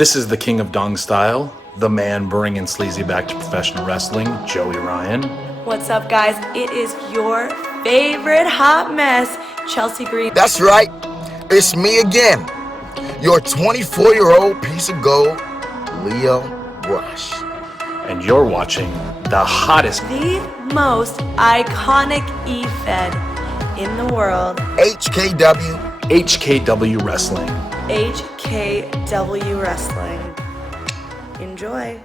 This is the king of dong style, the man bringing sleazy back to professional wrestling, Joey Ryan. What's up, guys? It is your favorite hot mess, Chelsea Green. That's right. It's me again, your 24-year-old piece of gold, Leo Rush. And you're watching the hottest, the most iconic E-Fed in the world. HKW Wrestling. HKW Wrestling. Enjoy.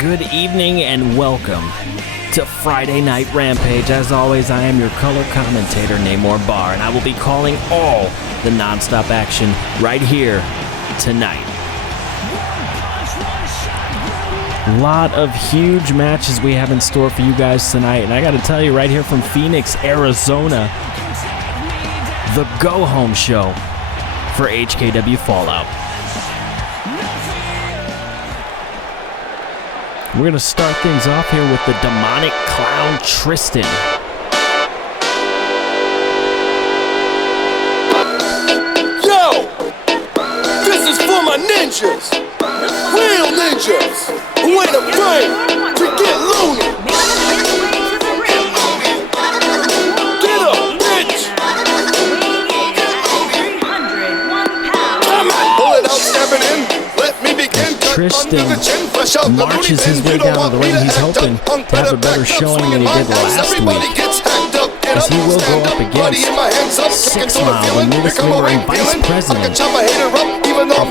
Good evening and welcome to Friday Night Rampage. As always, I am your color commentator, Namor Barr, and I will be calling all the non-stop action right here tonight. A lot of huge matches we have in store for you guys tonight, and I got to tell you right here from Phoenix, Arizona, the go-home show for HKW Fallout. We're going to start things off here with the demonic clown Tristan. Yo! This is for my ninjas! Real ninjas! Who ain't afraid to get loony! Get up, bitch! Come on! Pull it out, stepping in. Let me begin. Tristan marches his way down to the ring. He's hoping to have a better showing than he did last week, as he will go up against 6 Mile, the newest member and vice president of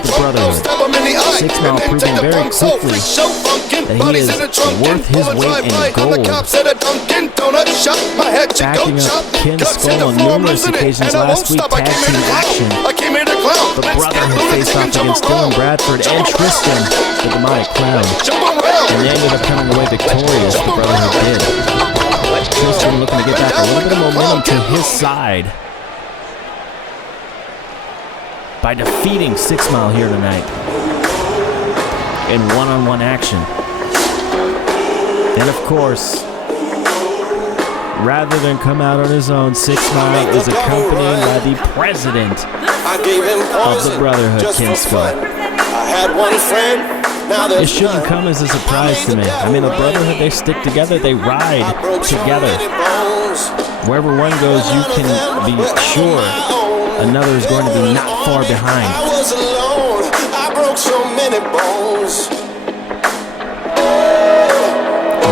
the Brotherhood. 6 Mile proving very quickly that he is worth his weight in gold, backing up Ken Skull on numerous occasions last week, tag team action. The Brotherhood faced off against Dylan Bradford and Tristan, the demonic clown, and they ended up coming away victorious. The Brotherhood did. Tristan looking to get back a little bit of momentum to his side by defeating 6 Mile here tonight in one-on-one action. And of course, rather than come out on his own, 6 Mile is accompanied by the president of the Brotherhood, Ken Skull. It shouldn't come as a surprise to me. I mean, the Brotherhood, they stick together, they ride together. Wherever one goes, you can be sure another is going to be not far behind.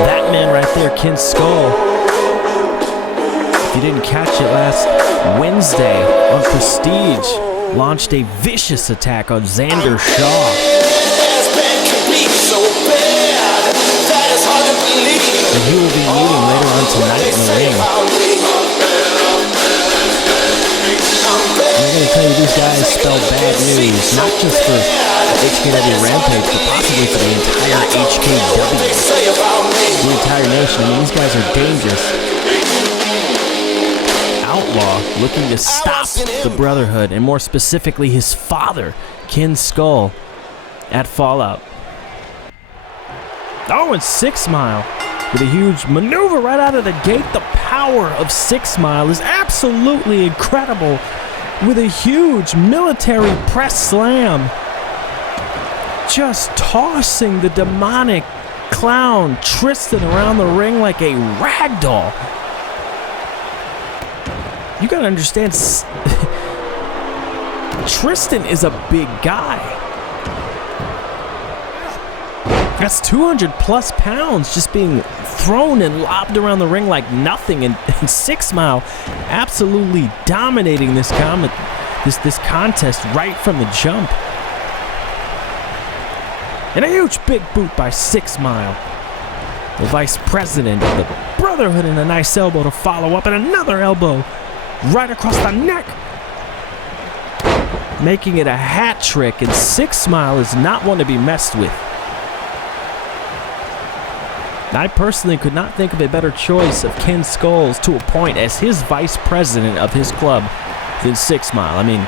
That man right there, Ken Skull, if you didn't catch it last Wednesday on Prestige, launched a vicious attack on Xander Shaw. And he will be meeting later on tonight in the ring. And I'm going to tell you, these guys spell bad news, not just for HKW Rampage, but possibly for the entire HKW. The entire nation. I mean, these guys are dangerous. Outlaw looking to stop the Brotherhood, and more specifically his father, Ken Skull, at Fallout. Oh, and 6 Mile with a huge maneuver right out of the gate. The power of 6 Mile is absolutely incredible, with a huge military press slam, just tossing the demonic clown Tristan around the ring like a rag doll. You gotta understand, Tristan is a big guy. That's 200 plus pounds just being thrown and lobbed around the ring like nothing. And 6 Mile absolutely dominating this this contest right from the jump. And a huge big boot by 6 Mile. The vice president of the Brotherhood, and a nice elbow to follow up, and another elbow right across the neck, making it a hat trick. And 6 Mile is not one to be messed with. I personally could not think of a better choice of Ken Skulls to appoint as his vice president of his club than 6 Mile. I mean,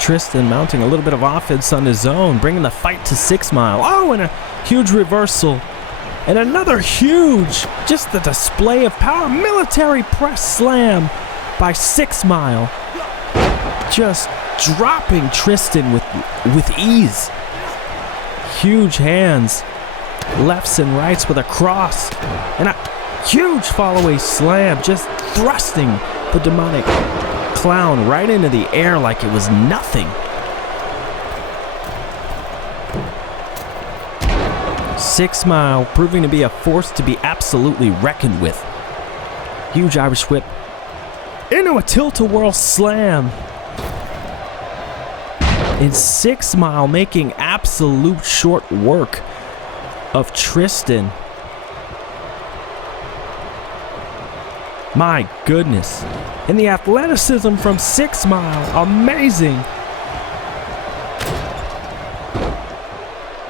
Tristan mounting a little bit of offense on his own, bringing the fight to 6 Mile. Oh, and a huge reversal. And another huge, just the display of power, military press slam by 6 Mile. Just dropping Tristan with ease. Huge hands, lefts and rights with a cross. And a huge follow-away slam, just thrusting the demonic clown right into the air like it was nothing. 6 Mile proving to be a force to be absolutely reckoned with. Huge Irish whip into a tilt-a-whirl slam. And 6 Mile making absolute short work of Tristan. My goodness. And the athleticism from 6 Mile, amazing.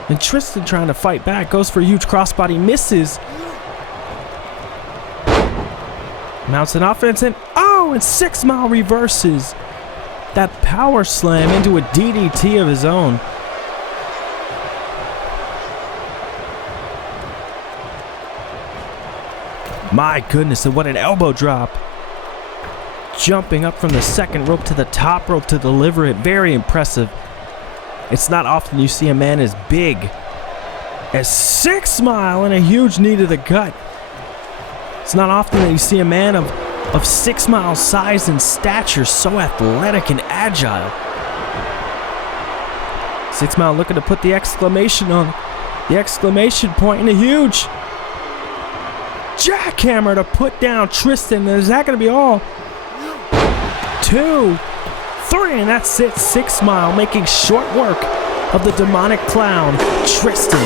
And Tristan trying to fight back, goes for a huge crossbody, misses. Mounts an offense, and oh, and 6 Mile reverses that power slam into a DDT of his own. My goodness, and what an elbow drop. Jumping up from the second rope to the top rope to deliver it. Very impressive. It's not often you see a man as big as 6 Mile and a huge knee to the gut. It's not often that you see a man of 6 Mile's size and stature so athletic and agile. 6 Mile looking to put the exclamation point, and a huge jackhammer to put down Tristan. Is that going to be all? 2, 3, and that's it. 6 Mile making short work of the demonic clown, Tristan.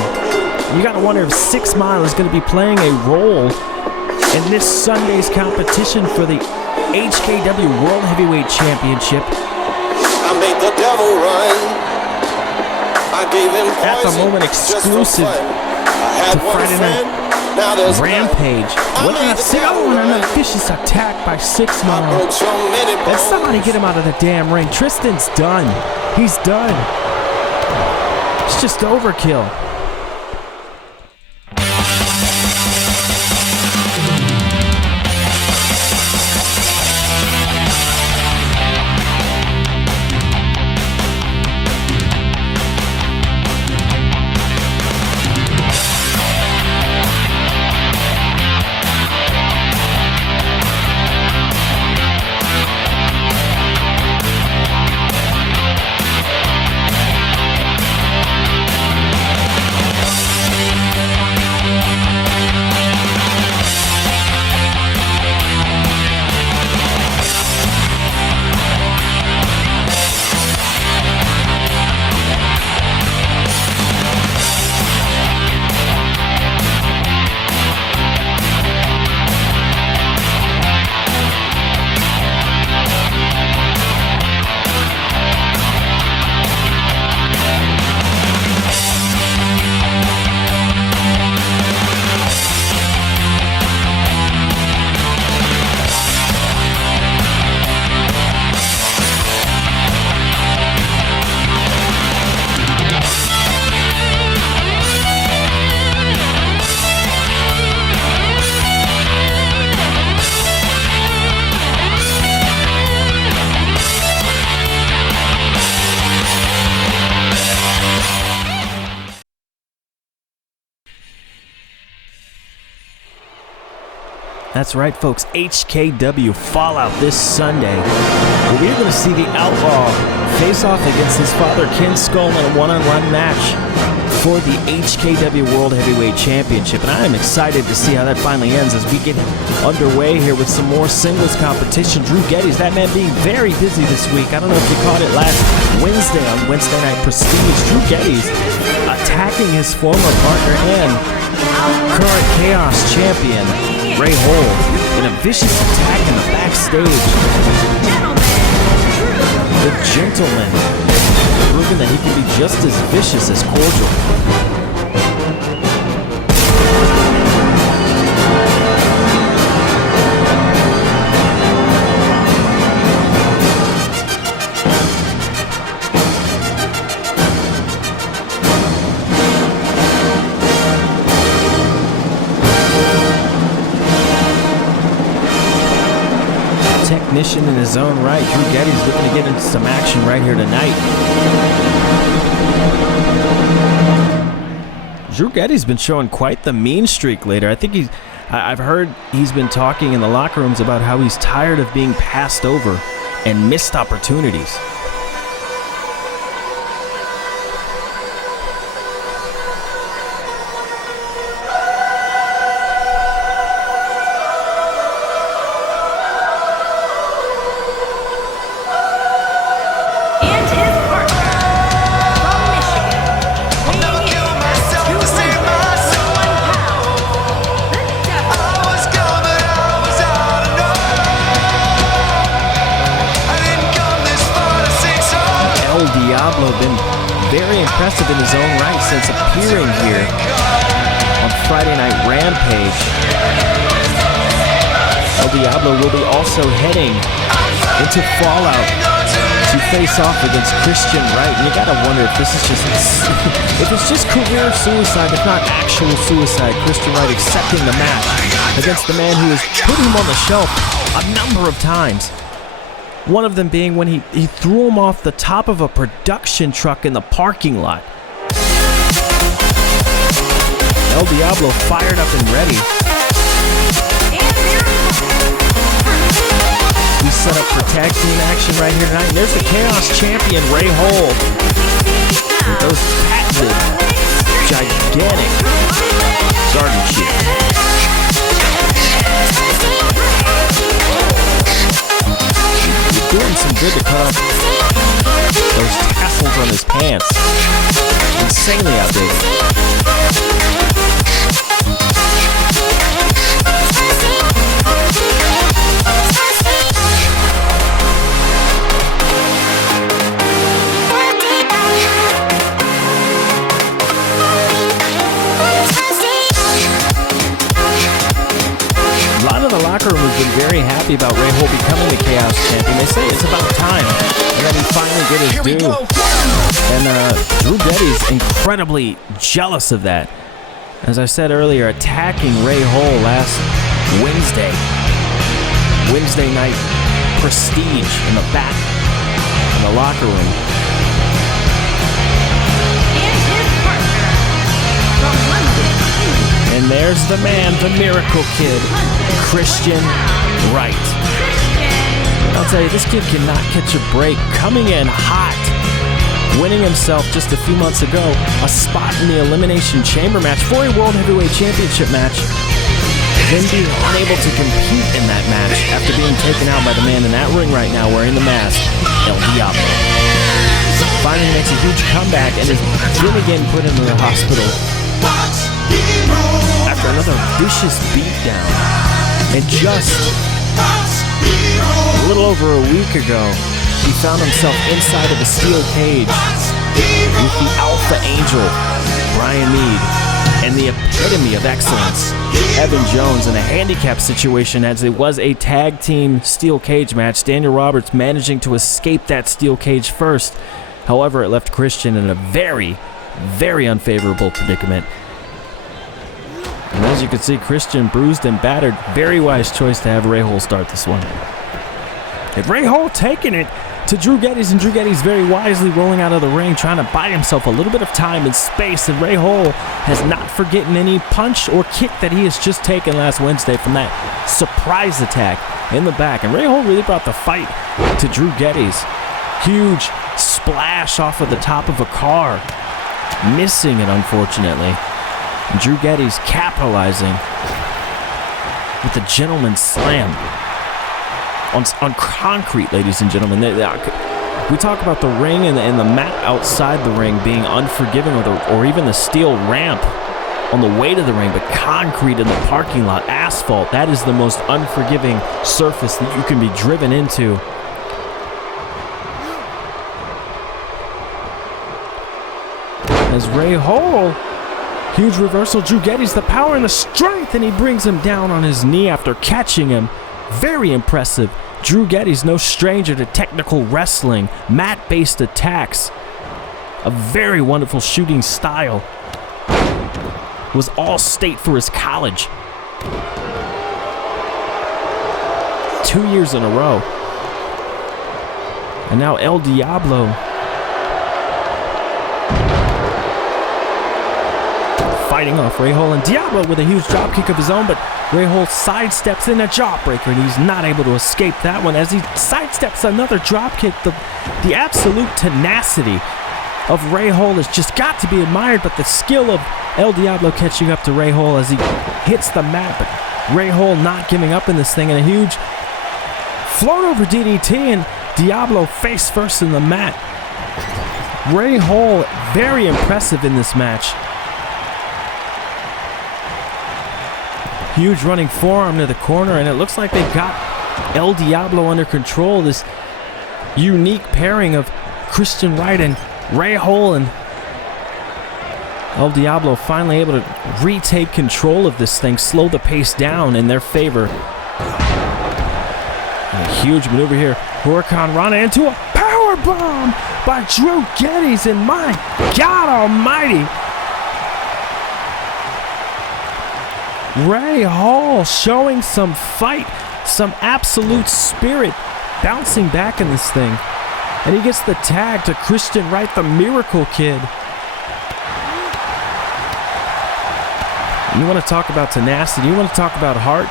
You got to wonder if 6 Mile is going to be playing a role in this Sunday's competition for the HKW World Heavyweight Championship. I made the devil run. I gave him At the moment, exclusive to Friday Night Rampage. What did I say? Oh, and another vicious attack by 6 Mile. And somebody get him out of the damn ring. Tristan's done. He's done. It's just overkill. That's right, folks. HKW Fallout this Sunday. We're going to see the Outlaw face off against his father, Ken Skull, in a one-on-one match for the HKW World Heavyweight Championship. And I am excited to see how that finally ends as we get underway here with some more singles competition. Drew Geddes, that man being very busy this week. I don't know if you caught it last Wednesday on Wednesday Night Prestige. Drew Geddes attacking his former partner and current Chaos champion, Ray Hole, in a vicious attack in the backstage. The Gentleman, proving that he can be just as vicious as cordial. Technician in his own right. Drew Geddes looking to get into some action right here tonight. Drew Geddes been showing quite the mean streak later. I think I've heard he's been talking in the locker rooms about how he's tired of being passed over and missed opportunities. Been very impressive in his own right since appearing here on Friday Night Rampage. El Diablo will be also heading into Fallout to face off against Christian Wright. And you gotta wonder if this is just if it's just career suicide, if not actual suicide. Christian Wright accepting the match against the man who has put him on the shelf a number of times. One of them being when he threw him off the top of a production truck in the parking lot. El Diablo fired up and ready. We set up for tag team action right here tonight. And there's the Chaos champion, Ray Hole. With those patented, gigantic garden shears. Doing some good to cut off those tassels on his pants. Insanely outdated. A lot of the locker room has been very happy about Ray Hole becoming the Chaos champion. They say it's about time that he finally get his due. And Drew Geddes incredibly jealous of that. As I said earlier, attacking Ray Hole last Wednesday Night Prestige in the back in the locker room. And there's the man, the Miracle Kid, Christian Wright. I'll tell you, this kid cannot catch a break. Coming in hot, winning himself just a few months ago a spot in the Elimination Chamber match for a World Heavyweight Championship match. Then being unable to compete in that match after being taken out by the man in that ring right now wearing the mask, El Diablo. Finally makes a huge comeback and is again put into the hospital after another vicious beatdown. And just a little over a week ago, he found himself inside of a steel cage with the Alpha Angel, Brian Mead, and the epitome of excellence, Evan Jones, in a handicap situation as it was a tag team steel cage match. Daniel Roberts managing to escape that steel cage first. However, it left Christian in a very, very unfavorable predicament. And as you can see, Christian bruised and battered. Very wise choice to have Ray Hole start this one. And Ray Hole taking it to Drew Geddes, and Drew Geddes very wisely rolling out of the ring, trying to buy himself a little bit of time and space, and Ray Hole has not forgotten any punch or kick that he has just taken last Wednesday from that surprise attack in the back, and Ray Hole really brought the fight to Drew Geddes. Huge splash off of the top of a car, missing it unfortunately. And Drew Geddes capitalizing with a gentleman's slam on concrete, ladies and gentlemen. We talk about the ring and the mat outside the ring being unforgiving, or even the steel ramp on the way to the ring, but concrete in the parking lot, asphalt, that is the most unforgiving surface that you can be driven into. As Ray Hole, huge reversal, Drew Geddes, the power and the strength, and he brings him down on his knee after catching him. Very impressive. Drew Geddes, no stranger to technical wrestling, mat-based attacks. A very wonderful shooting style. Was all state for his college. 2 years in a row. And now El Diablo fighting off Ray Hole, and Diablo with a huge drop kick of his own, but Ray Hole sidesteps in a jawbreaker, and he's not able to escape that one as he sidesteps another drop kick. The absolute tenacity of Ray Hole has just got to be admired, but the skill of El Diablo catching up to Ray Hole as he hits the mat, but Ray Hole not giving up in this thing, and a huge float over DDT, and Diablo face first in the mat. Ray Hole very impressive in this match. Huge running forearm to the corner, and it looks like they've got El Diablo under control. This unique pairing of Christian Wright and Ray Hole, and El Diablo finally able to retake control of this thing, slow the pace down in their favor. And a huge maneuver here. Huracan Rana into a power bomb by Drew Geddes, and my God almighty, Ray Hole showing some fight, some absolute spirit, bouncing back in this thing. And he gets the tag to Christian Wright, the Miracle Kid. You want to talk about tenacity, you want to talk about heart?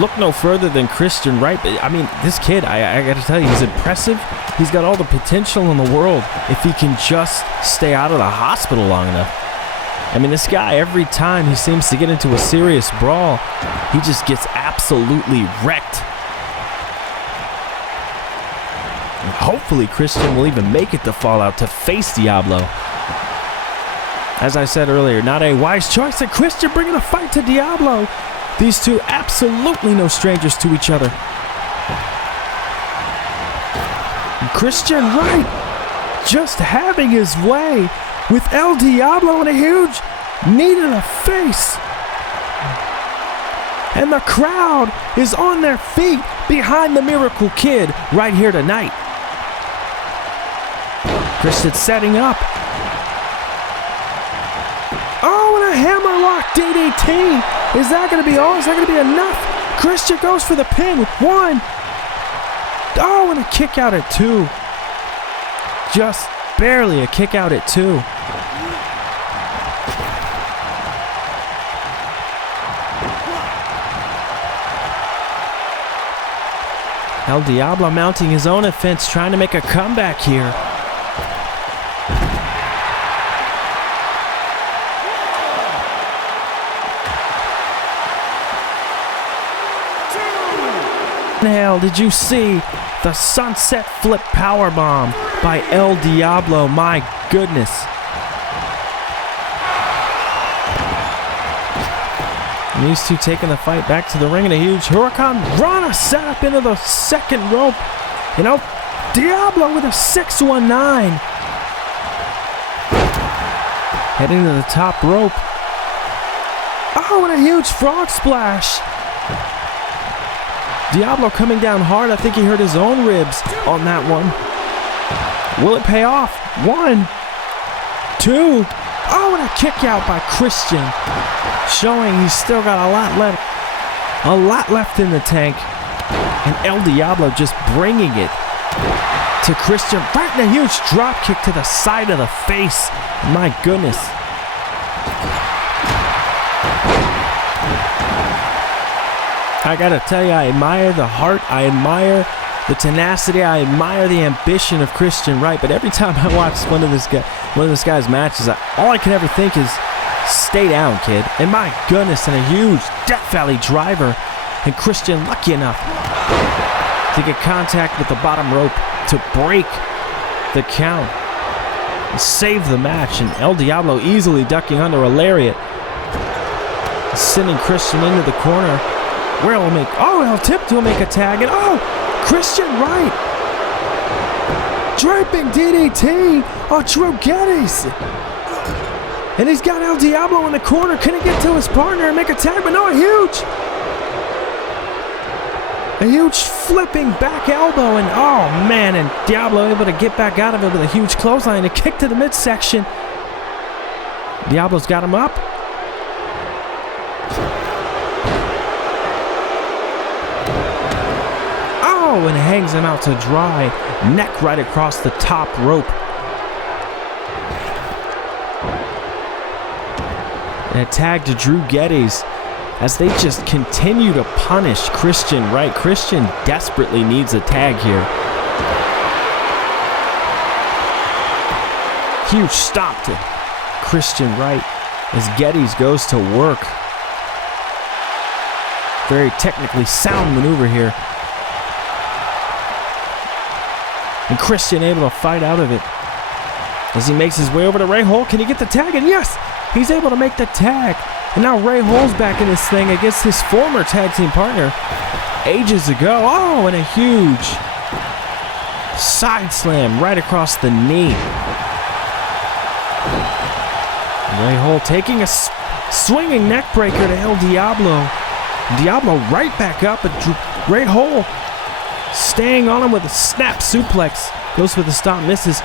Look no further than Christian Wright. I mean, this kid, I got to tell you, he's impressive. He's got all the potential in the world if he can just stay out of the hospital long enough. I mean, this guy, every time he seems to get into a serious brawl, he just gets absolutely wrecked. And hopefully Christian will even make it to Fallout to face Diablo. As I said earlier, not a wise choice, and Christian bringing the fight to Diablo. These two absolutely no strangers to each other. And Christian Wright just having his way with El Diablo and a huge knee to the face. And the crowd is on their feet behind the Miracle Kid right here tonight. Christian setting up. Oh, and a hammerlock DDT. Is that going to be all? Is that going to be enough? Christian goes for the pin with one. Oh, and a kick out at two. Just barely a kick out at two. El Diablo mounting his own offense, trying to make a comeback here. Hell, did you see the sunset flip powerbomb by El Diablo? My goodness. And these two taking the fight back to the ring, and a huge Huracan Rana set up into the second rope. And El Diablo with a 619. Heading to the top rope. Oh, and a huge frog splash. Diablo coming down hard. I think he hurt his own ribs on that one. Will it pay off? 1, 2. Oh, and a kick out by Christian. Showing he's still got a lot left in the tank. And El Diablo just bringing it to Christian, right in a huge drop kick to the side of the face. My goodness. I gotta tell you, I admire the heart, I admire the tenacity, I admire the ambition of Christian Wright, but every time I watch one of this guy's matches, all I can ever think is, stay down, kid. And my goodness, and a huge Death Valley driver, and Christian lucky enough to get contact with the bottom rope to break the count and save the match. And El Diablo easily ducking under a lariat, sending Christian into the corner. Where will make? Oh, El Tiptoe will make a tag, and oh, Christian Wright draping DDT on Drew Geddes. And he's got El Diablo in the corner. Can he get to his partner and make a tag? But no, a huge flipping back elbow. And oh man, and Diablo able to get back out of it with a huge clothesline. A kick to the midsection. Diablo's got him up. Oh, and hangs him out to dry. Neck right across the top rope. And a tag to Drew Geddes as they just continue to punish Christian Wright. Christian desperately needs a tag here. Huge stop to Christian Wright as Geddes goes to work. Very technically sound maneuver here. And Christian able to fight out of it as he makes his way over to Ray Hole. Can he get the tag? And yes, he's able to make the tag. And now Ray Hole's back in this thing against his former tag team partner ages ago. Oh, and a huge side slam right across the knee. Ray Hole taking a swinging neck breaker to El Diablo. Diablo right back up, but Ray Hole staying on him with a snap suplex. Goes for the stop, misses.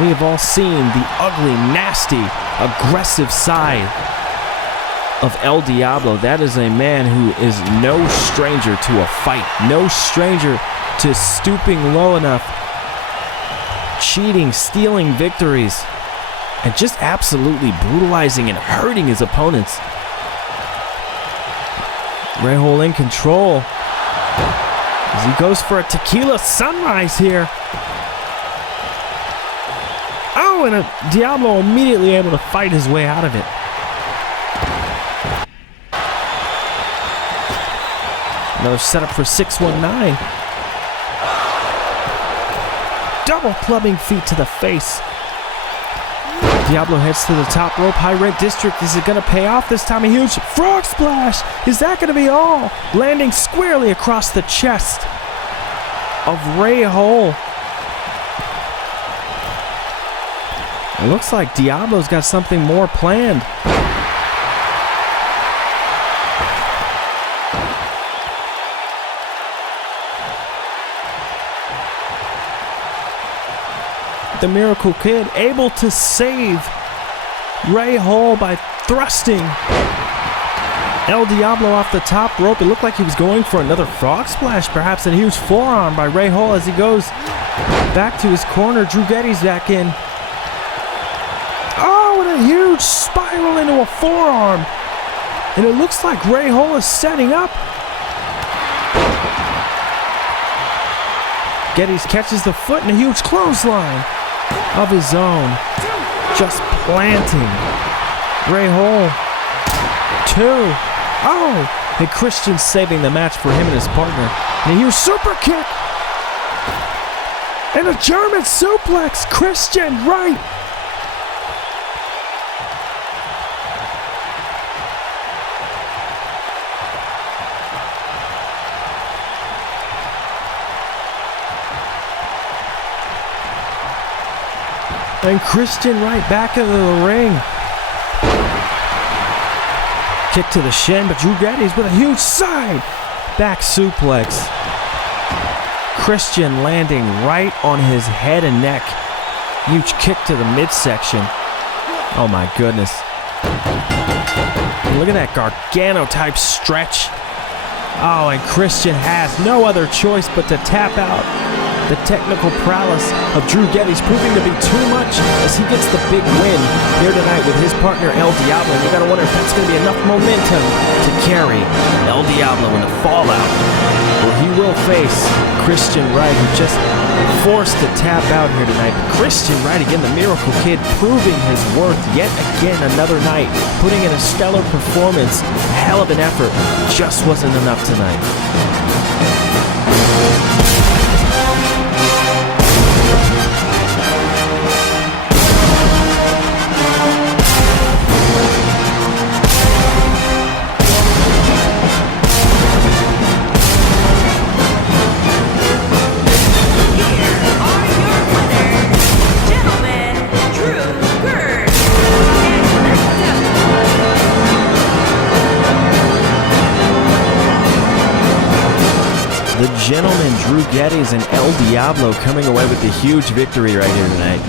We have all seen the ugly, nasty, aggressive side of El Diablo. That is a man who is no stranger to a fight. No stranger to stooping low enough, cheating, stealing victories, and just absolutely brutalizing and hurting his opponents. Ray Hole in control as he goes for a tequila sunrise here. Oh, and Diablo immediately able to fight his way out of it. Another setup for 619. Double clubbing feet to the face. Diablo heads to the top rope. High Red District. Is it going to pay off this time? A huge frog splash. Is that going to be all? Landing squarely across the chest of Ray Hole. It looks like Diablo's got something more planned. The Miracle Kid able to save Ray Hole by thrusting El Diablo off the top rope. It looked like he was going for another frog splash, perhaps a huge forearm by Ray Hole as he goes back to his corner. Drew Geddes back in. Oh, and a huge spiral into a forearm. And it looks like Ray Hole is setting up. Geddes catches the foot and a huge clothesline of his own. Just planting Ray Hole. 2. Oh, and Christian saving the match for him and his partner. And a huge super kick. And a German suplex. Christian Wright. And Christian Wright back into the ring. Kick to the shin, but Drew Geddes with a huge side back suplex. Christian landing right on his head and neck. Huge kick to the midsection. Oh my goodness. Look at that Gargano type stretch Oh, and Christian has no other choice but to tap out. The technical prowess of Drew Geddes proving to be too much as he gets the big win here tonight with his partner El Diablo. You gotta wonder if that's gonna be enough momentum to carry El Diablo in the fallout. Well, he will face Christian Wright, who just forced to tap out here tonight. Christian Wright, again, the Miracle Kid, proving his worth yet again another night, putting in a stellar performance. Hell of an effort, just wasn't enough tonight. The Gentleman, Drew Geddes, and El Diablo coming away with the huge victory right here tonight.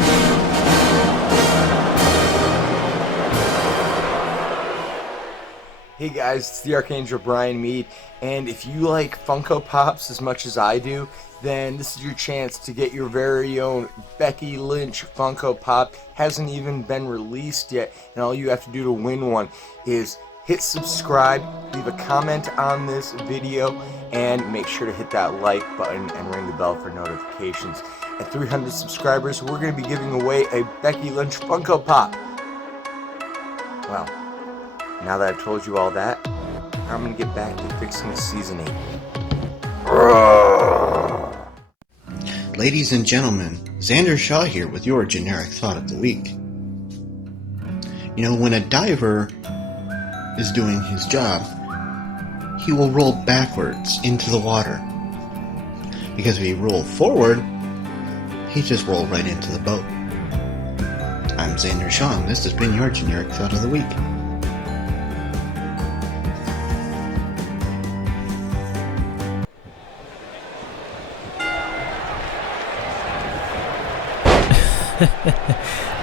Hey guys, it's the Archangel Brian Mead, and if you like Funko Pops as much as I do, then this is your chance to get your very own Becky Lynch Funko Pop. Hasn't even been released yet, and all you have to do to win one is hit subscribe, leave a comment on this video, and make sure to hit that like button and ring the bell for notifications. At 300 subscribers, we're going to be giving away a Becky Lynch Funko Pop. Well, now that I've told you all that, I'm going to get back to fixing Season 8. Ladies and gentlemen, Xander Shaw here with your generic thought of the week. You know, when a diver is doing his job, he will roll backwards into the water. Because if he rolled forward, he just rolled right into the boat. I'm Xander Shaw, and this has been your generic thought of the week.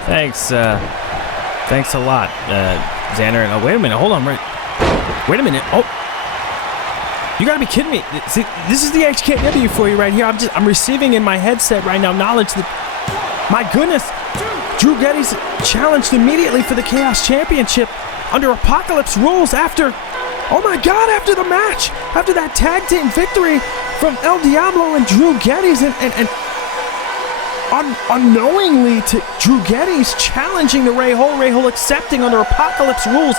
Thanks a lot, Xander. Oh, wait a minute, hold on, wait a minute. Oh, you gotta be kidding me! See, this is the HKW for you right here. I'm receiving in my headset right now knowledge that, my goodness, Drew Geddes challenged immediately for the Chaos Championship under Apocalypse rules after, oh my God, after the match, after that tag team victory from El Diablo and Drew Geddes, and unknowingly to Drew Geddes challenging the Ray Hole accepting under Apocalypse rules.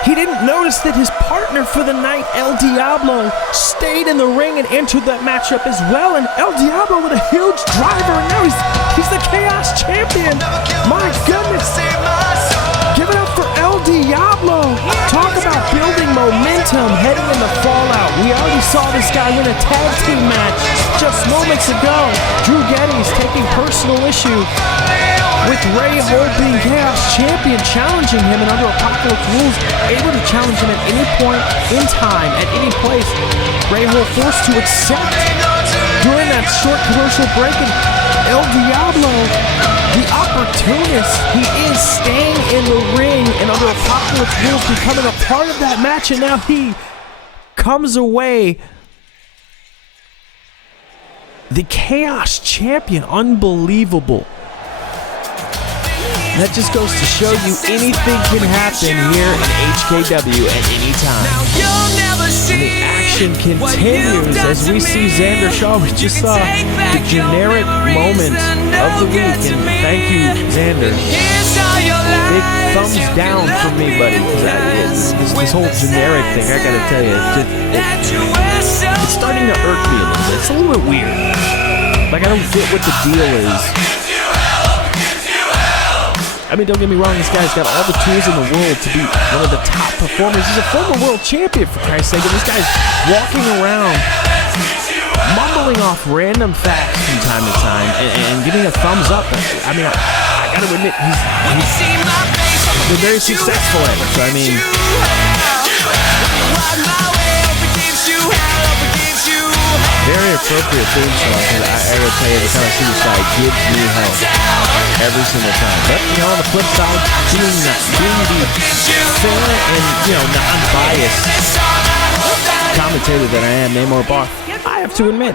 He didn't notice that his partner for the night, El Diablo, stayed in the ring and entered that matchup as well. And El Diablo with a huge driver, and now he's the Chaos Champion. My goodness. Give it up for El Diablo. Talk about building momentum heading in the fallout. We already saw this guy win a tag team match just moments ago. Drew Geddes taking personal issue with Ray Hole being Chaos Champion, challenging him, and under Apocalypse rules, able to challenge him at any point in time, at any place. Ray Hole forced to accept during that short commercial break, and El Diablo, the opportunist, he is staying in the ring and under Apocalypse rules, becoming a part of that match, and now he comes away the Chaos Champion. Unbelievable. That just goes to show you anything can happen here in HKW at any time. And the action continues as we see Xander Shaw. We just saw the generic moment of the week, and thank you, Xander. Big thumbs down for me, buddy. This whole generic thing, I gotta tell you, it's starting to irk me a little bit. It's a little bit weird. Like, I don't get what the deal is. I mean, don't get me wrong, this guy's got all the tools in the world to be one of the top performers. He's a former world champion, for Christ's sake, and this guy's walking around mumbling off random facts from time to time and giving a thumbs up. I mean, I gotta admit, he's been very successful at it, so I mean... Very appropriate theme song, because I gotta tell you, every time I see this guy, it gives me hell every single time. But, you know, on the flip side, being the fair and, you know, non-biased commentator that I am, Namor Bar, I have to admit,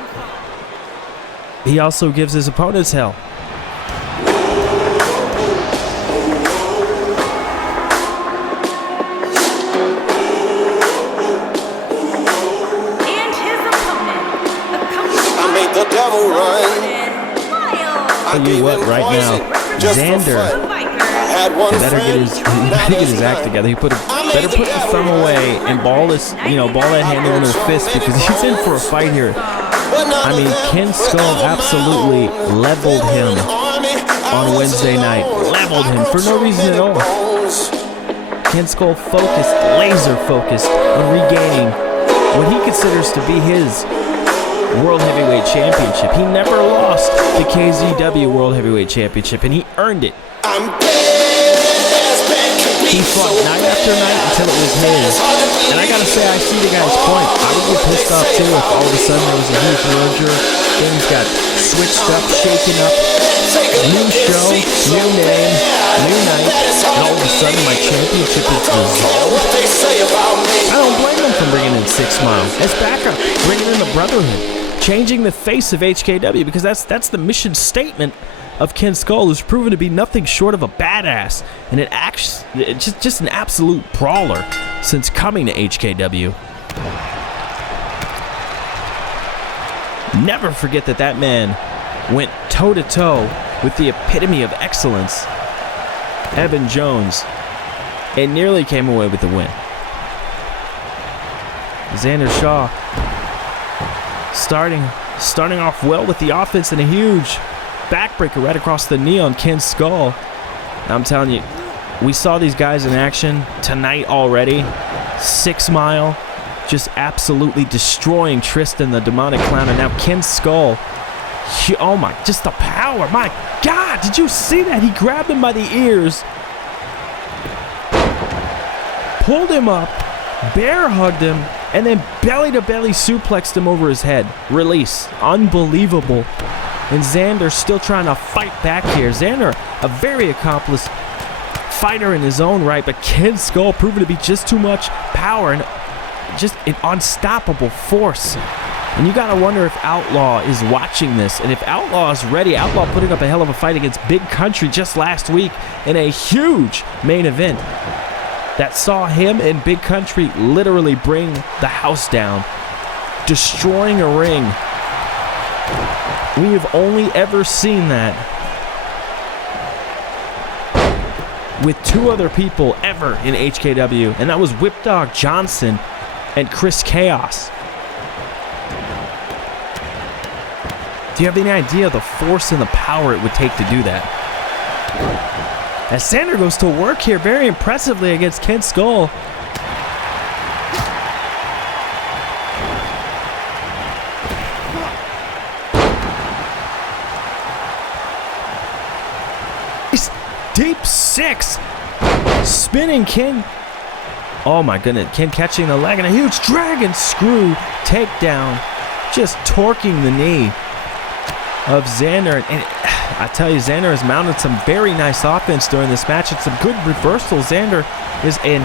he also gives his opponents hell. The devil run. I'll tell you what, right now, Xander better get his act together. He better put the thumb away and ball that handle into a fist, because he's in for a fight here. I mean, Ken Skull absolutely leveled him on Wednesday night. Leveled him for no reason at all. Ken Skull focused, laser focused on regaining what he considers to be his World Heavyweight Championship. He never lost the KZW World Heavyweight Championship, and he earned it. He fought night after night until it was his. And I gotta say, I see the guy's point. I would get pissed off too if all of a sudden there was a huge merger, things got switched up, shaken up, new show, new name, new night, and all of a sudden my championship is dissolved. I don't blame him for bringing in 6 Mile as backup, bringing in the Brotherhood, changing the face of HKW, because that's the mission statement of Ken Skull, who's proven to be nothing short of a badass and just an absolute brawler since coming to HKW. Never forget that man went toe-to-toe with the epitome of excellence, Evan Jones, and nearly came away with the win. Xander Shaw starting off well with the offense and a huge backbreaker right across the knee on Ken Skull. I'm telling you, we saw these guys in action tonight already. 6 Mile just absolutely destroying Tristan the Demonic Clown, and now Ken Skull. Oh my, just the power. My God, did you see that? He grabbed him by the ears, pulled him up, bear hugged him, and then belly-to-belly suplexed him over his head. Release. Unbelievable. And Xander still trying to fight back here. Xander, a very accomplished fighter in his own right, but Ken Skull proven to be just too much power and just an unstoppable force. And you gotta wonder if Outlaw is watching this, and if Outlaw is ready. Outlaw putting up a hell of a fight against Big Country just last week in a huge main event that saw him and Big Country literally bring the house down, destroying a ring. We have only ever seen that with 2 other people ever in HKW, and that was Whip Dog Johnson and Chris Chaos. Do you have any idea the force and the power it would take to do that? As Xander goes to work here very impressively against Ken Skull. Deep 6. Spinning Ken. Oh my goodness. Ken catching the leg and a huge dragon screw takedown. Just torquing the knee of Xander. And I tell you, Xander has mounted some very nice offense during this match and some good reversals. Xander is an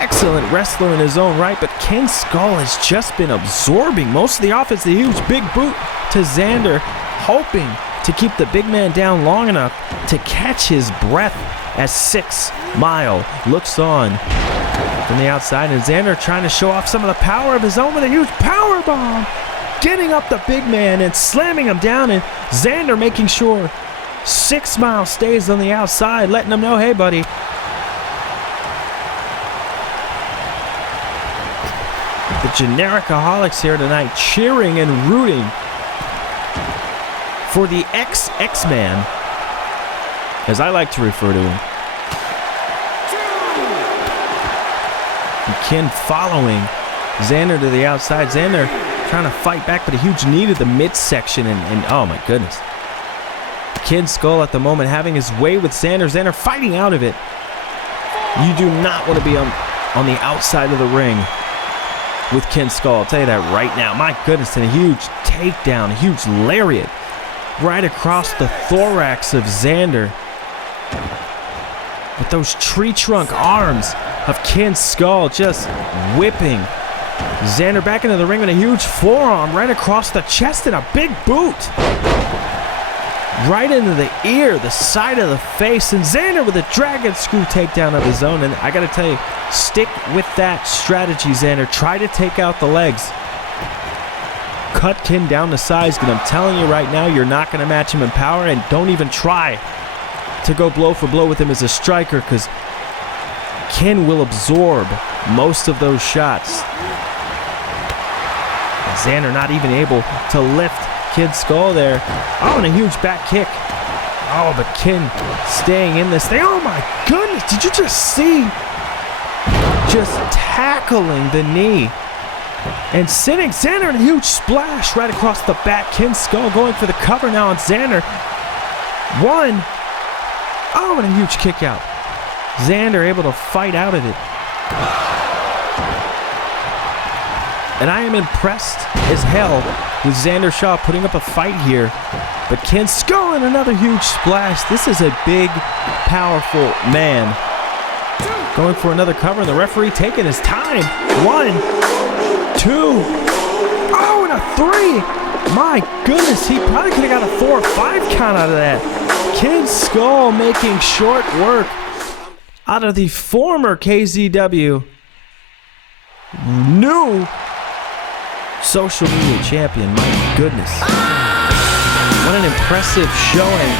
excellent wrestler in his own right, but Ken Skull has just been absorbing most of the offense. The huge big boot to Xander, hoping to keep the big man down long enough to catch his breath as 6 Mile looks on from the outside, and Xander trying to show off some of the power of his own with a huge power bomb, getting up the big man and slamming him down, and Xander making sure 6 Mile stays on the outside, letting him know, hey buddy, the Genericaholics here tonight cheering and rooting for the X-Man, as I like to refer to him. And Ken following Xander to the outside. Xander trying to fight back, but a huge knee to the midsection, and oh my goodness. Ken Skull at the moment having his way with Xander. Xander fighting out of it. You do not want to be on the outside of the ring with Ken Skull. I'll tell you that right now. My goodness, and a huge takedown, a huge lariat right across the thorax of Xander. With those tree trunk arms of Ken Skull just whipping Xander back into the ring with a huge forearm right across the chest and a big boot. Right into the ear, the side of the face, and Xander with a dragon screw takedown of his own. And I gotta tell you, stick with that strategy, Xander. Try to take out the legs. Cut Ken down to size, but I'm telling you right now, you're not gonna match him in power, and don't even try to go blow for blow with him as a striker, because Ken will absorb most of those shots. And Xander not even able to lift Ken's skull there. Oh, and a huge back kick. Oh, but Ken staying in this thing. Oh my goodness, did you just see? Just tackling the knee. And sending Xander in a huge splash right across the back. Ken's skull going for the cover now on Xander. One. Oh, and a huge kick out. Xander able to fight out of it. And I am impressed as hell with Xander Shaw putting up a fight here. But Ken's skull and another huge splash. This is a big, powerful man. Going for another cover, and the referee taking his time. 1, 2. Oh, and a 3. My goodness, he probably could have got a 4 or 5 count out of that. Ken's skull making short work out of the former KZW new social media champion. My goodness. What an impressive showing.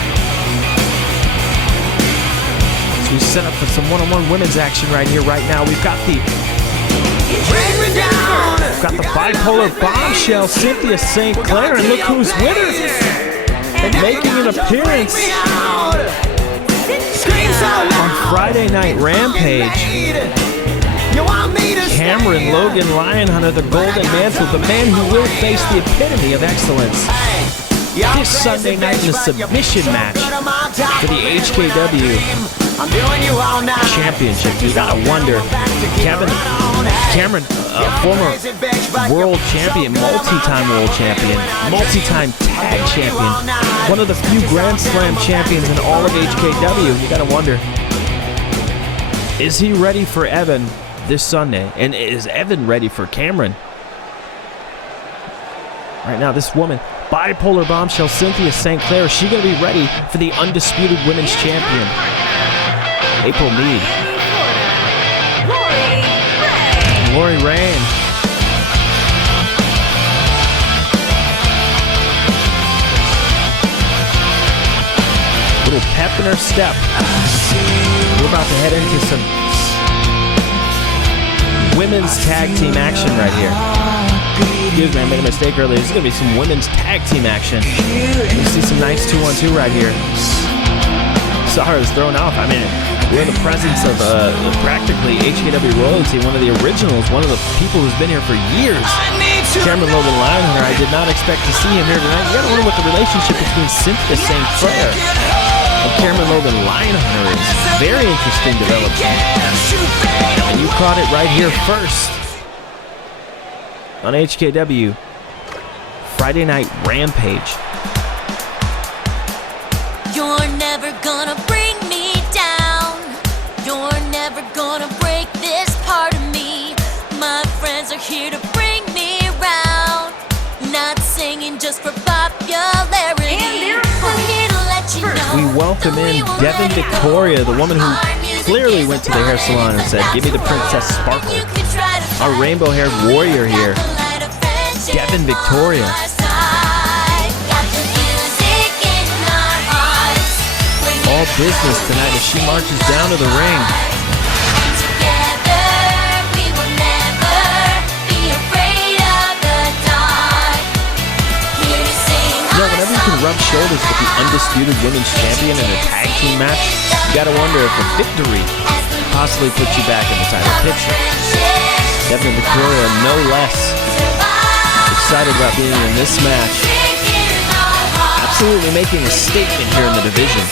So we set up for some one-on-one women's action right here, right now. We've got the bipolar bombshell, Cynthia St. Clair, and look who's winner. And making an appearance on Friday Night Rampage. Cameron Logan Lionhunter, the Golden Mantle, the man who will face the epitome of excellence. This Sunday night in a submission match for the HKW Championship. You gotta wonder, Cameron, former world champion, multi-time world champion, multi-time tag champion, one of the few Grand Slam champions in all of HKW. You gotta wonder, is he ready for Evan this Sunday? And is Evan ready for Cameron? Right now, this woman, bipolar bombshell Cynthia St. Clair, is she going to be ready for the undisputed women's champion, April Mead? Lori Rain. Little pep in her step. We're about to head into some women's tag team action right here. Excuse me, I made a mistake earlier. There's going to be some women's tag team action. You see some nice 2-on-2 right here. Sorry, I was thrown off. I mean, we're in the presence of practically HKW royalty, one of the originals, one of the people who's been here for years. Cameron Logan Lionhunter, I did not expect to see him here tonight. You got to wonder what the relationship between Cynthia St. Clair and Cameron Logan Lionhunter is. Very interesting development. And you caught it right here first on HKW Friday Night Rampage. You're never gonna bring me down. You're never gonna break this part of me. My friends are here to bring me around. Not singing just for popularity. I'm here to let you know. We welcome in Devin Victoria, the woman who clearly went to the hair salon and said, "Give me the Princess Sparkle." Our rainbow-haired warrior here, Devin Victoria. All business tonight as she marches down to the ring. You know, whenever you can rub shoulders with the undisputed women's champion in a tag team match, you gotta wonder if a victory possibly puts you back in the title picture. Devin Victoria, no less excited about being in this match. Absolutely making a statement here in the division.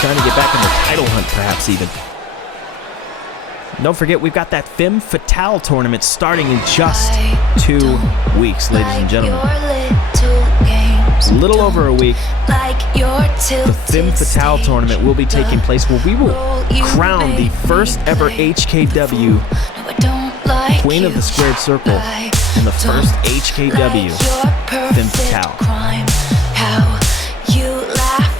Trying to get back in the title hunt, perhaps even. Don't forget, we've got that Femme Fatale tournament starting in just 2 weeks, ladies and gentlemen. A little over a week, the Femme Fatale tournament will be taking place where we will crown the first ever HKW Queen of the Squared Circle in the first HKW, Femme Fatale.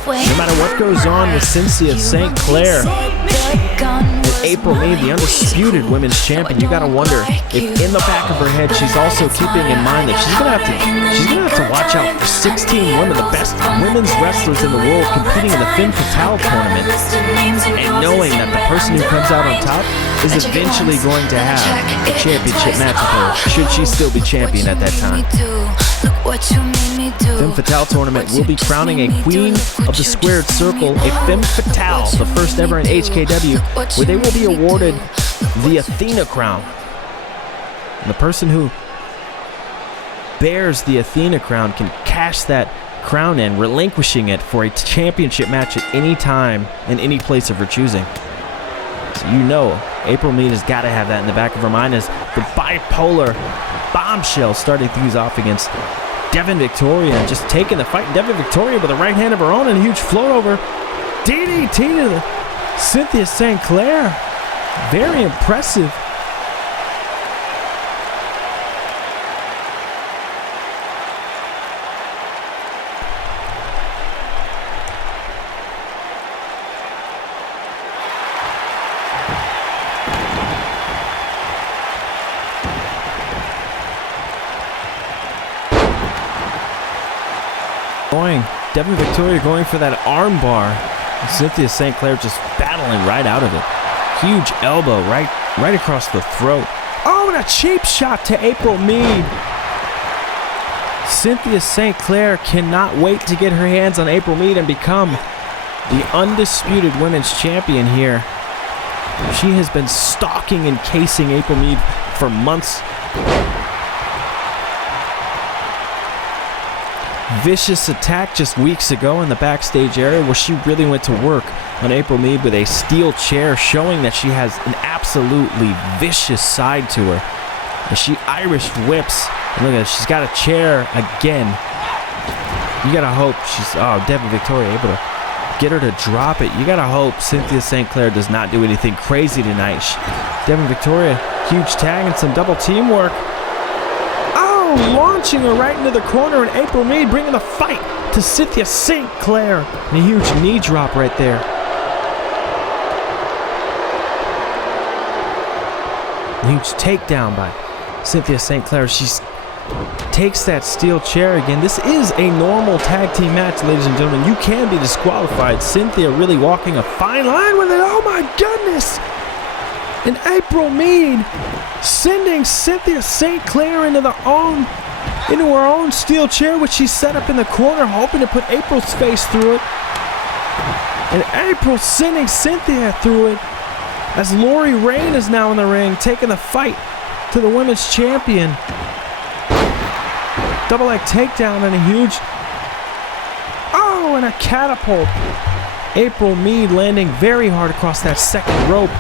No matter what goes on with Cynthia St. Clair and April Mead, the undisputed women's champion, you gotta wonder if in the back of her head she's also keeping in mind that she's gonna have to watch out for 16 women, the best women's wrestlers in the world, competing in the Femme Fatale tournament, and knowing that the person who comes out on top is eventually going to have a championship match with her, should she still be champion at that time. Femme Fatale tournament will be crowning a Queen of the Squared Circle, a Femme Fatale, the first ever in HKW, where they will be awarded the Athena crown. And the person who bears the Athena crown can cash that crown in, relinquishing it for a championship match at any time and any place of her choosing. So you know April Mead has got to have that in the back of her mind as the bipolar bombshell starting things off against Devin Victoria, just taking the fight. Devin Victoria with a right hand of her own and a huge float over. DDT to Cynthia St. Clair. Very impressive. Devin Victoria going for that arm bar. And Cynthia St. Clair just battling right out of it. Huge elbow right across the throat. Oh, and a cheap shot to April Mead. Cynthia St. Clair cannot wait to get her hands on April Mead and become the undisputed women's champion here. She has been stalking and casing April Mead for months. Vicious attack just weeks ago in the backstage area where she really went to work on April Mead with a steel chair, showing that she has an absolutely vicious side to her. And she Irish whips. And look at it, she's got a chair again. You gotta hope Devin Victoria able to get her to drop it. You gotta hope Cynthia St. Clair does not do anything crazy tonight. Devin Victoria, huge tag and some double teamwork. Launching her right into the corner, and April Mead bringing the fight to Cynthia St. Clair. And a huge knee drop right there. A huge takedown by Cynthia St. Clair. She takes that steel chair again. This is a normal tag team match, ladies and gentlemen. You can be disqualified. Cynthia really walking a fine line with it. Oh my goodness! And April Mead sending Cynthia St. Clair into her own steel chair, which she set up in the corner, hoping to put April's face through it. And April sending Cynthia through it as Lori Rain is now in the ring, taking the fight to the women's champion. Double leg takedown and a huge... Oh, and a catapult. April Mead landing very hard across that second rope.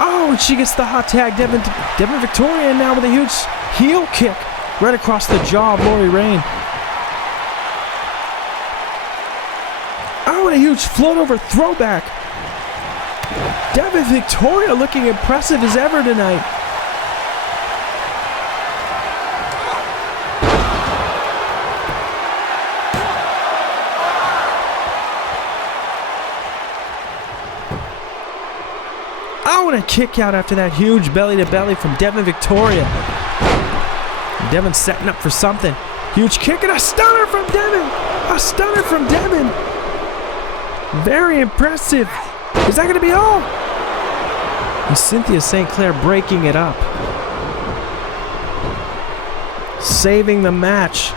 Oh, and she gets the hot tag. Devin Victoria now with a huge heel kick right across the jaw of Lori Rain. Oh, and a huge float over throwback. Devin Victoria looking impressive as ever tonight. Oh, and a kick out after that huge belly-to-belly from Devin Victoria. Devin setting up for something. Huge kick and a stunner from Devin. A stunner from Devin. Very impressive. Is that going to be all? And Cynthia St. Clair breaking it up. Saving the match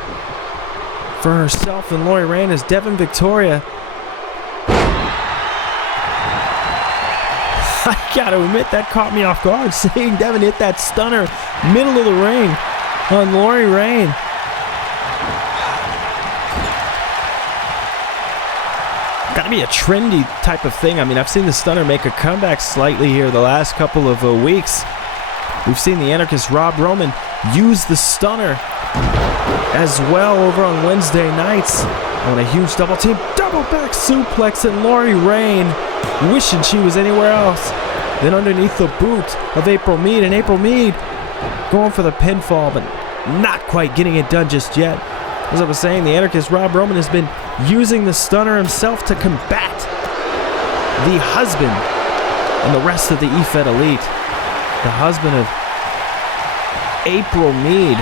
for herself and Lori Rain as Devin Victoria. I gotta admit, that caught me off guard, seeing Devin hit that stunner middle of the ring on Lori Rain. Gotta be a trendy type of thing. I mean, I've seen the stunner make a comeback slightly here the last couple of weeks. We've seen the anarchist Rob Roman use the stunner as well over on Wednesday nights on a huge double team, double back suplex, and Lori Rain wishing she was anywhere else. then underneath the boot of April Mead, and April Mead going for the pinfall, but not quite getting it done just yet. As I was saying, the anarchist Rob Roman has been using the stunner himself to combat the husband and the rest of the EFED Elite. The husband of April Mead.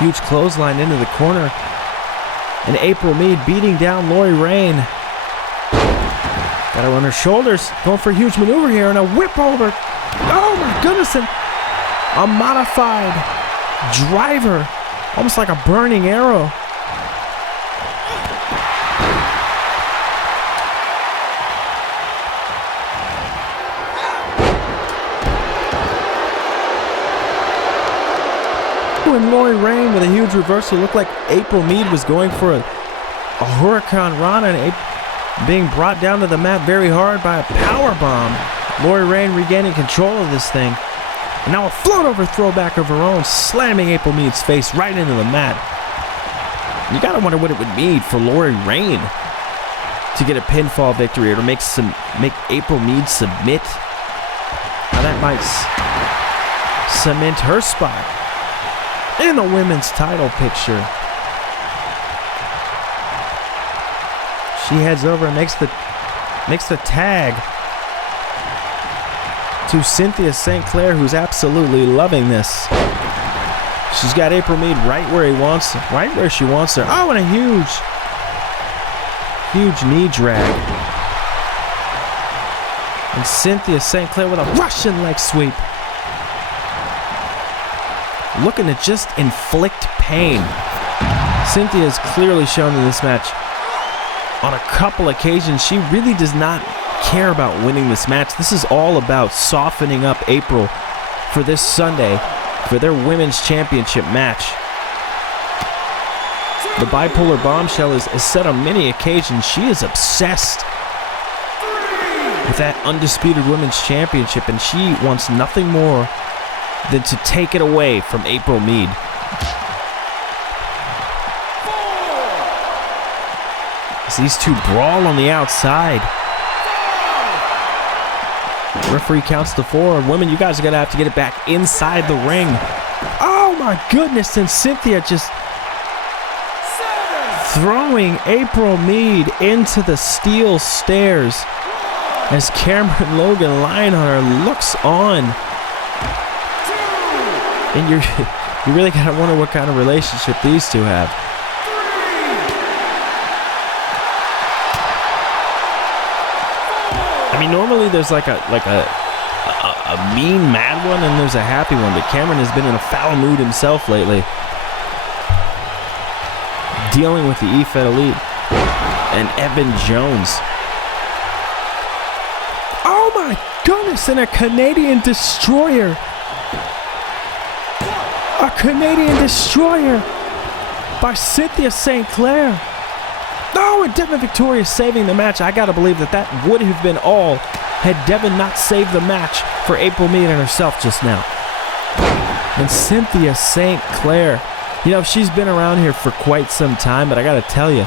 Huge clothesline into the corner. And April Mead beating down Lori Rain. Got her on her shoulders. Going for a huge maneuver here and a whip over. Oh my goodness. And a modified driver. Almost like a burning arrow. And Lori Rain with a huge reversal. Looked like April Mead was going for a Hurricane Rana and being brought down to the mat very hard by a power bomb. Lori Rain regaining control of this thing. And now a float over throwback of her own, slamming April Mead's face right into the mat. You gotta wonder what it would mean for Lori Rain to get a pinfall victory or to make April Mead submit. How that might cement her spot in the women's title picture. She heads over and makes the tag to Cynthia St. Clair, who's absolutely loving this. She's got April Mead right where she wants her. Oh, and a huge knee drag. And Cynthia St. Clair with a Russian leg sweep. Looking to just inflict pain. Cynthia has clearly shown in this match on a couple occasions she really does not care about winning this match. This is all about softening up April for this Sunday for their women's championship match. The bipolar bombshell is said on many occasions she is obsessed with that undisputed women's championship, and she wants nothing more than to take it away from April Mead. As these two brawl on the outside. Referee counts to 4. Women, you guys are going to have to get it back inside the ring. Oh my goodness, and Cynthia just throwing April Mead into the steel stairs as Cameron Logan lying on her looks on. And you really gotta wonder what kind of relationship these two have. I mean, normally there's like a mean, mad one, and there's a happy one. But Cameron has been in a foul mood himself lately, dealing with the EFED Elite and Evan Jones. Oh my goodness! And a Canadian Destroyer. A Canadian Destroyer by Cynthia St. Clair. Oh, and Devin Victoria saving the match. I gotta believe that would have been all had Devin not saved the match for April Mead and herself just now. And Cynthia St. Clair, you know, she's been around here for quite some time, but I gotta tell you,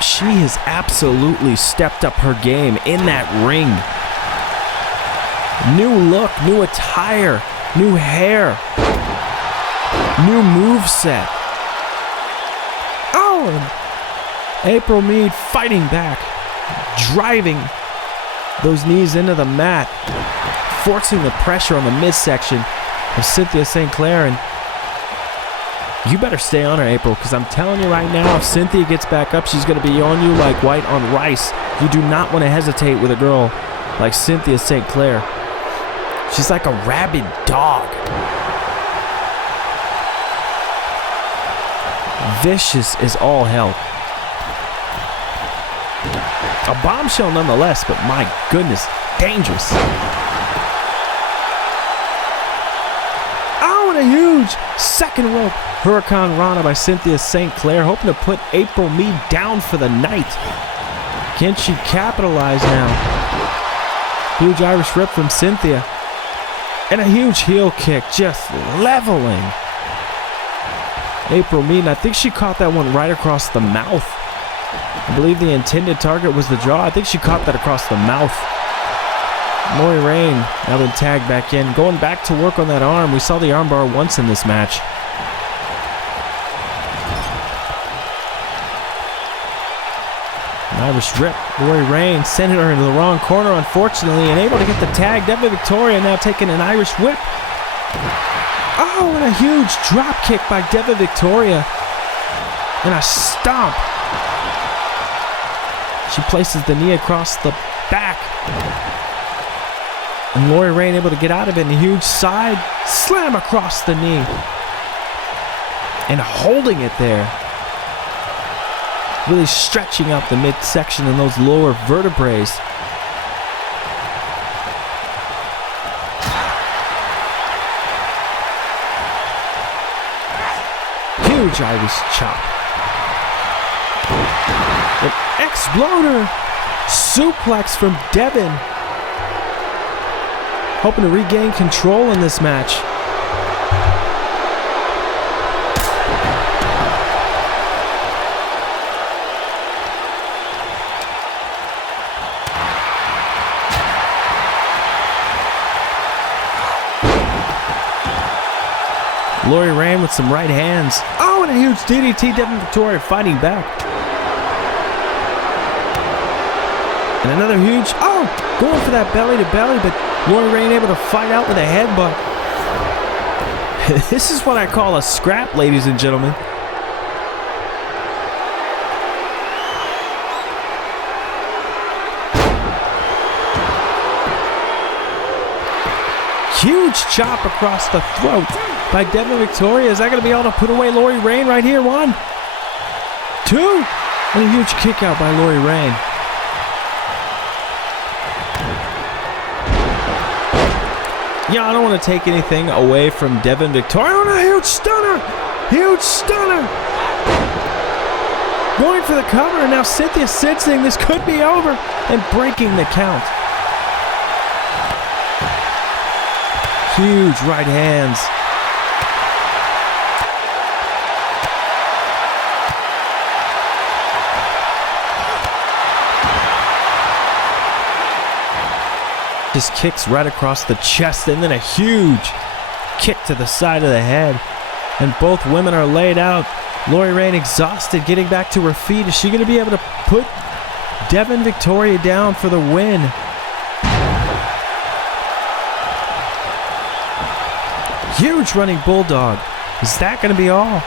she has absolutely stepped up her game in that ring. New look, new attire, new hair, new moveset. Oh, and April Mead fighting back, driving those knees into the mat, forcing the pressure on the midsection of Cynthia St. Clair. And you better stay on her, April, because I'm telling you right now, if Cynthia gets back up, she's going to be on you like white on rice. You do not want to hesitate with a girl like Cynthia St. Clair. She's like a rabid dog. Vicious as all hell. A bombshell nonetheless, but my goodness, dangerous. Oh, and a huge second rope Hurricane Rana by Cynthia St. Clair, hoping to put April Mead down for the night. Can she capitalize now? Huge Irish rip from Cynthia. And a huge heel kick, just leveling April Mead, and I think she caught that one right across the mouth. I believe the intended target was the jaw. I think she caught that across the mouth. Lori Rain now been tagged back in. Going back to work on that arm. We saw the armbar once in this match. An Irish rip. Lori Rain sending her into the wrong corner, unfortunately, and able to get the tag. Devin Victoria now taking an Irish whip. Oh, and a huge drop kick by Devin Victoria. And a stomp. She places the knee across the back. And Lori Rain able to get out of it, and a huge side slam across the knee. And holding it there. Really stretching out the midsection and those lower vertebrae. Huge Irish chop. An exploder suplex from Devin. Hoping to regain control in this match. Lori Rain with some right hands. Oh, and a huge DDT. Devin Victoria fighting back. And another huge, going for that belly to belly, but Lori Rain able to fight out with a headbutt. This is what I call a scrap, ladies and gentlemen. Huge chop across the throat by Devin Victoria. Is that going to be able to put away Lori Rain right here? 1, 2, and a huge kick out by Lori Rain. Yeah, I don't want to take anything away from Devin Victoria. Oh, a huge stunner! Huge stunner! Going for the cover, and now Cynthia sensing this could be over and breaking the count. Huge right hands. Just kicks right across the chest, and then a huge kick to the side of the head. And both women are laid out. Lori Rain exhausted, getting back to her feet. Is she going to be able to put Devin Victoria down for the win? Huge running bulldog. Is that going to be all?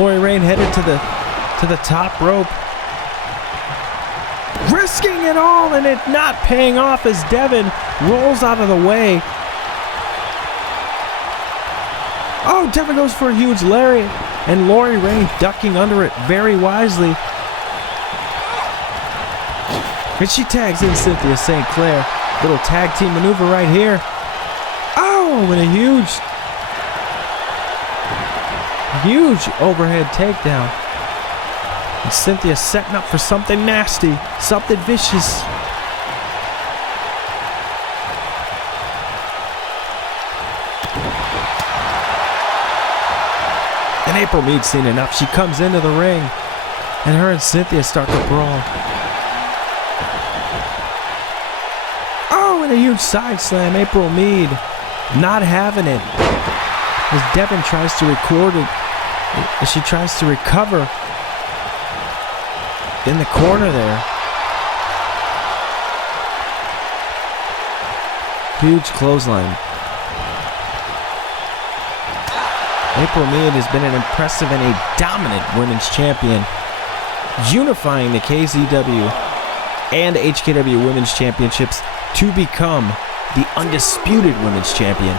Lori Rain headed to the top rope. Risking it all, and it not paying off as Devin rolls out of the way. Oh, Devin goes for a huge lariat, and Lori Rain ducking under it very wisely. And she tags in Cynthia St. Clair. Little tag team maneuver right here. Oh, and a huge overhead takedown. And Cynthia setting up for something nasty, something vicious. And April Mead seen enough. She comes into the ring, and her and Cynthia start to brawl. Oh, and a huge side slam. April Mead not having it. As Devin tries to record it, as she tries to recover in the corner there. Huge clothesline. April Mead has been an impressive and a dominant women's champion, unifying the KZW and HKW women's championships to become the undisputed women's champion.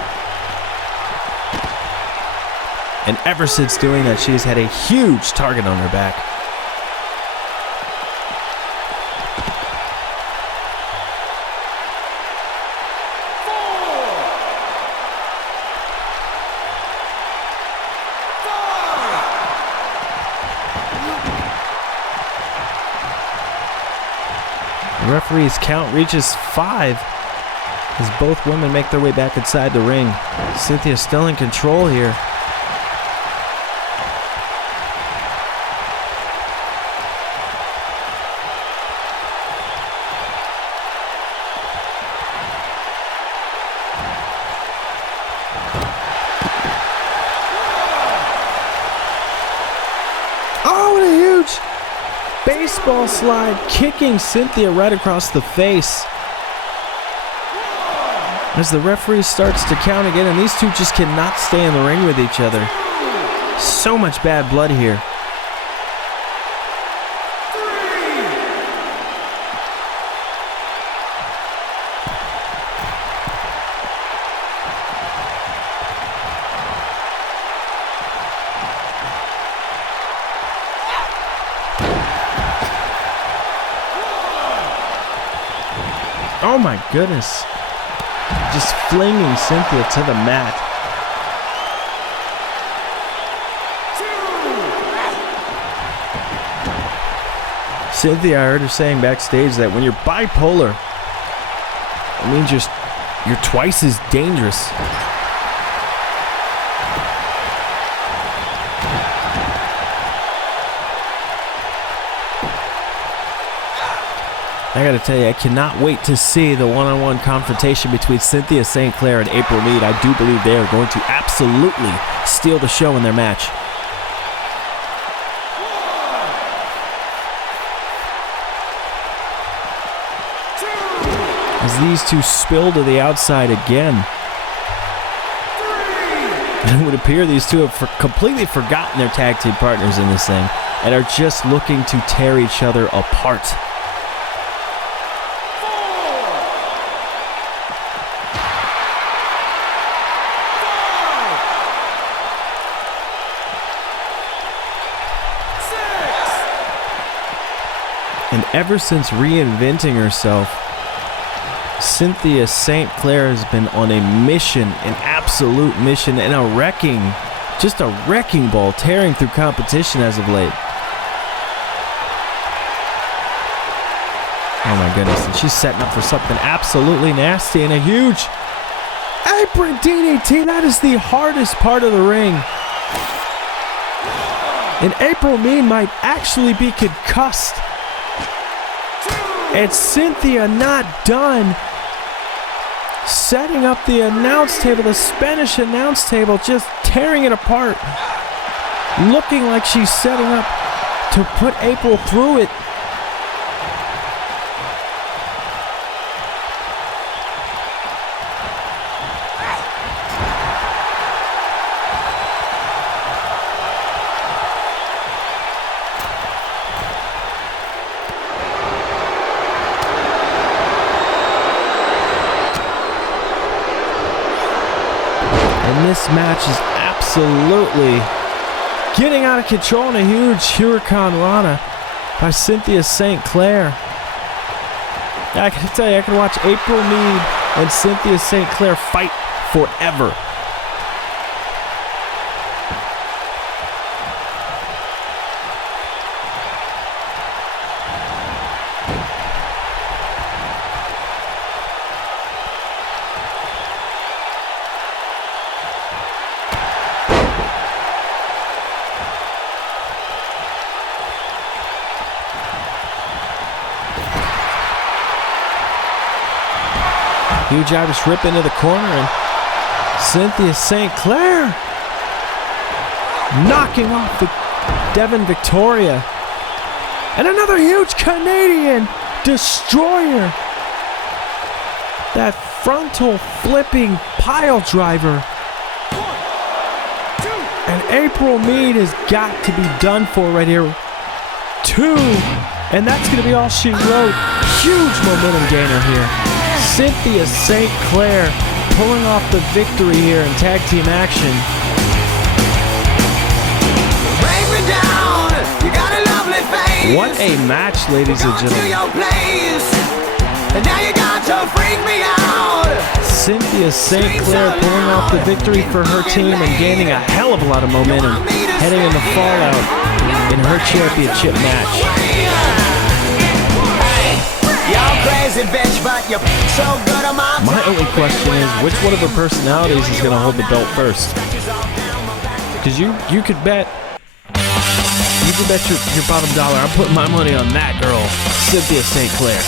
And ever since doing that, she's had a huge target on her back. The referee's count reaches 5 as both women make their way back inside the ring. Cynthia still in control here. baseball slide, kicking Cynthia right across the face. As the referee starts to count again, and these two just cannot stay in the ring with each other. So much bad blood here. Oh my goodness. Just flinging Cynthia to the mat. Cynthia, I heard her saying backstage that when you're bipolar, it means you're twice as dangerous. I gotta tell you, I cannot wait to see the one-on-one confrontation between Cynthia St. Clair and April Mead. I do believe they are going to absolutely steal the show in their match. As these two spill to the outside again. It would appear these two have completely forgotten their tag team partners in this thing and are just looking to tear each other apart. And ever since reinventing herself, Cynthia St. Clair has been on a mission, an absolute mission, and just a wrecking ball, tearing through competition as of late. Oh my goodness, and she's setting up for something absolutely nasty and a huge apron DDT. That is the hardest part of the ring. And April Mead might actually be concussed. And Cynthia not done. Setting up the announce table, the Spanish announce table, just tearing it apart. Looking like she's setting up to put April through it. This match is absolutely getting out of control, and a huge Hurricane Rana by Cynthia St. Clair. I can tell you, I can watch April Mead and Cynthia St. Clair fight forever. Huge Irish rip into the corner, and Cynthia St. Clair knocking off the Devon Victoria. And another huge Canadian destroyer. That frontal flipping pile driver. And April Mead has got to be done for right here. 2. And that's going to be all she wrote. Huge momentum gainer here. Cynthia St. Clair pulling off the victory here in tag team action. Break me down. You got a lovely face. What a match, ladies and gentlemen. And now you got to freak me out. Cynthia St. Clair pulling off the victory for her team and gaining a hell of a lot of momentum heading into Fallout in her championship match. My only question is, which one of her personalities is going to hold the belt first? Because you could bet your bottom dollar. I'm putting my money on that girl, Cynthia St. Clair.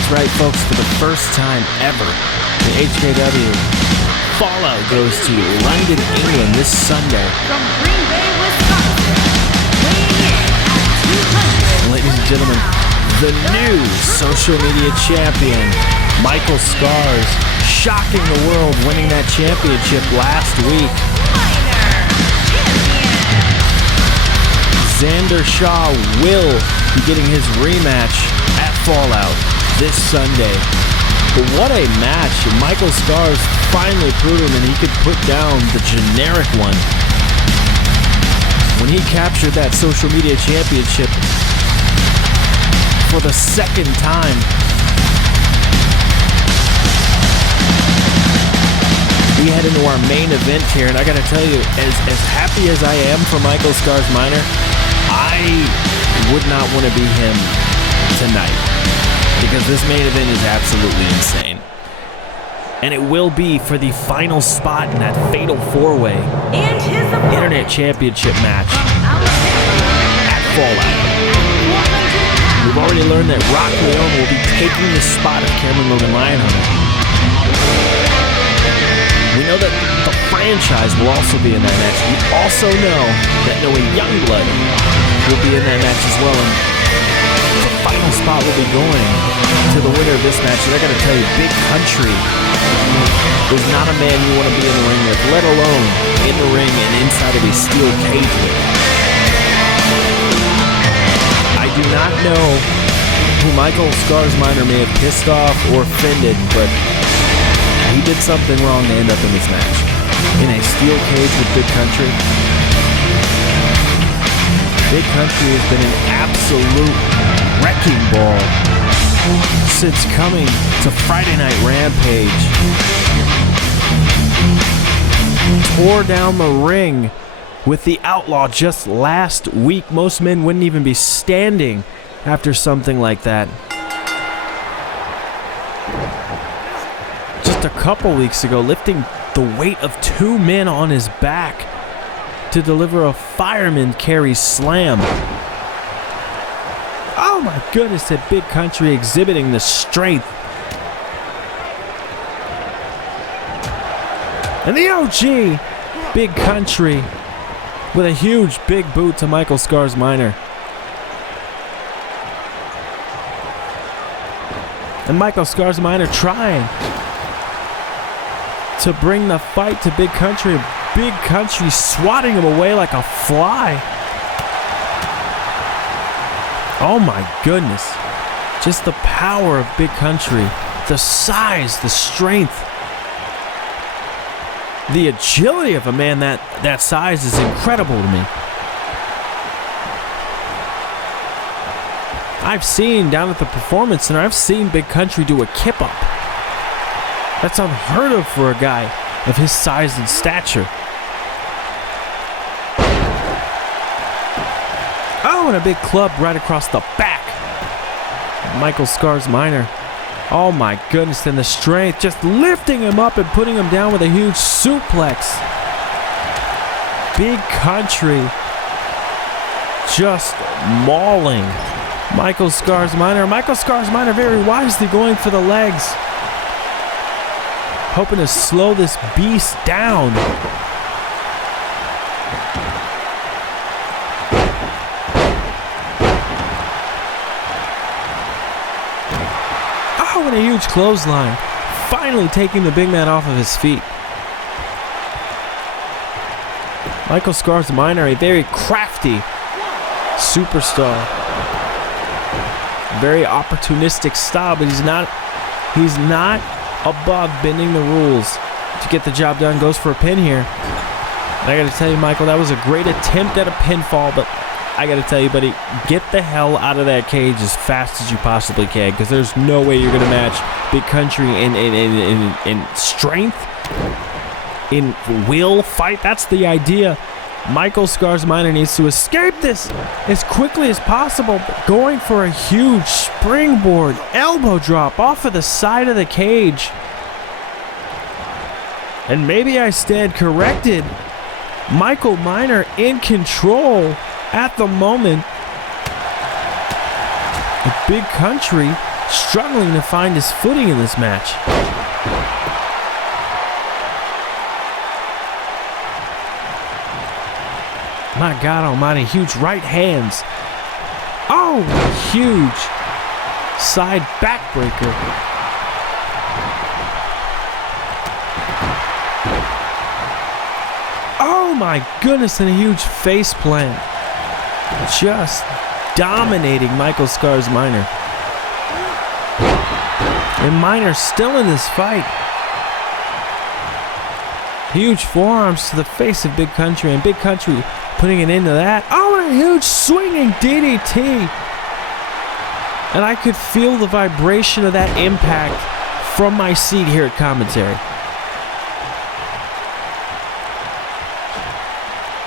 That's right, folks. For the first time ever, the HKW Fallout goes to London, England this Sunday. From Green Bay, Wisconsin, weighing in at 200. Ladies and gentlemen, the new social media champion, Michael Scars, shocking the world, winning that championship last week. Xander Shaw will be getting his rematch at Fallout this Sunday. But what a match. Michael Scars finally proven that he could put down the generic one. When he captured that social media championship for the second time. We head into our main event here, and I gotta tell you, as happy as I am for Michael Scars Minor, I would not want to be him tonight, because this main event is absolutely insane. And it will be for the final spot in that fatal four-way And his opponent, Internet Championship match at Fallout. We've already learned that Rock Leone will be taking the spot of Cameron Logan Lionheart. We know that the franchise will also be in that match. We also know that Noah Youngblood will be in that match as well. And the final spot will be going to the winner of this match. And I gotta tell you, Big Country is not a man you want to be in the ring with, let alone in the ring and inside of a steel cage with. I do not know who Michael Scars Minor may have pissed off or offended, but he did something wrong to end up in this match. In a steel cage with Big Country. Big Country has been an absolute wrecking ball since coming to Friday Night Rampage. Tore down the ring with the Outlaw just last week. Most men wouldn't even be standing after something like that. Just a couple weeks ago, lifting the weight of 2 men on his back to deliver a fireman carry slam. Oh my goodness, that Big Country exhibiting the strength. And the OG, Big Country, with a huge big boot to Michael Scars Minor. And Michael Scars Minor trying to bring the fight to Big Country. Big Country swatting him away like a fly. Oh my goodness. Just the power of Big Country. The size, the strength. The agility of a man that size is incredible to me. I've seen down at the Performance Center, I've seen Big Country do a kip up. That's unheard of for a guy of his size and stature. Oh, and a big club right across the back. Michael Scars Minor. Oh my goodness, and the strength, just lifting him up and putting him down with a huge suplex. Big Country just mauling Michael Scars Minor. Michael Scars Minor very wisely going for the legs, hoping to slow this beast down. Oh, and a huge clothesline. Finally taking the big man off of his feet. Michael Scars Minor, a very crafty superstar. Very opportunistic style, but he's not above bending the rules to get the job done. Goes for a pin here. And I gotta tell you, Michael, that was a great attempt at a pinfall, but I gotta tell you, buddy, get the hell out of that cage as fast as you possibly can, because there's no way you're gonna match Big Country in strength, in will fight. That's the idea. Michael Scars Minor needs to escape this as quickly as possible, going for a huge springboard elbow drop off of the side of the cage. And maybe I stand corrected. Michael Minor in control at the moment. The Big Country struggling to find his footing in this match. My God almighty, huge right hands. Oh, huge side backbreaker. Oh my goodness, and a huge face plant. Just dominating Michael Scars Minor. And Minor still in this fight. Huge forearms to the face of Big Country, and Big Country putting an end to that. Oh, and a huge swinging DDT. And I could feel the vibration of that impact from my seat here at commentary.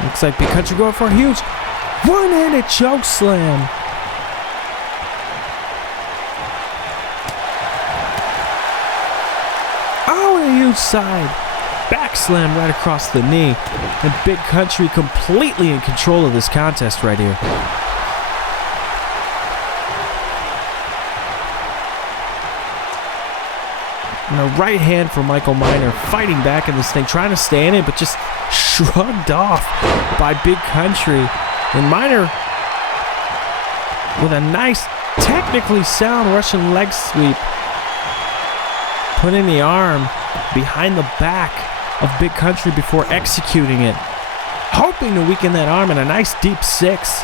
Looks like Big Country going for a huge one-handed choke slam. Oh, and a huge side back slam right across the knee. And Big Country completely in control of this contest right here. And a right hand for Michael Minor, fighting back in this thing, trying to stay in it, but just shrugged off by Big Country. And Minor with a nice, technically sound Russian leg sweep, putting the arm behind the back of Big Country before executing it, hoping to weaken that arm, in a nice deep six.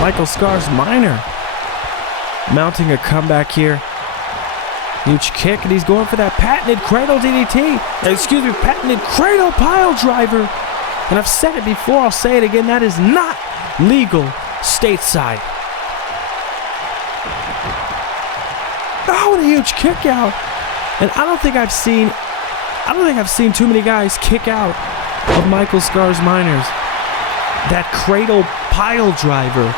Michael Scars Minor mounting a comeback here. Huge kick, and he's going for that patented cradle DDT. Excuse me, patented cradle pile driver. And I've said it before, I'll say it again, that is not legal stateside. Oh, and a huge kick out. And I don't think I've seen too many guys kick out of Michael Scars Minors. That cradle pile driver.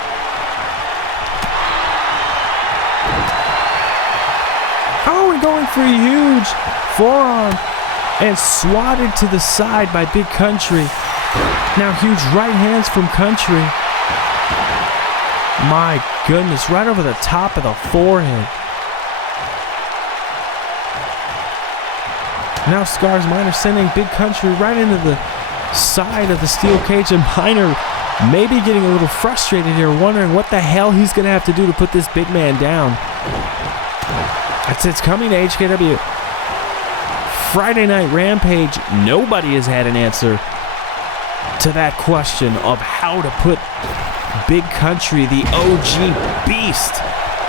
Oh, and going for a huge forearm and swatted to the side by Big Country. Now huge right hands from Country. My goodness, right over the top of the forehead. Now Scars Minor sending Big Country right into the side of the steel cage, and Minor maybe getting a little frustrated here, wondering what the hell he's going to have to do to put this big man down. It's coming to HKW. Friday Night Rampage, nobody has had an answer to that question of how to put Big Country, the OG beast,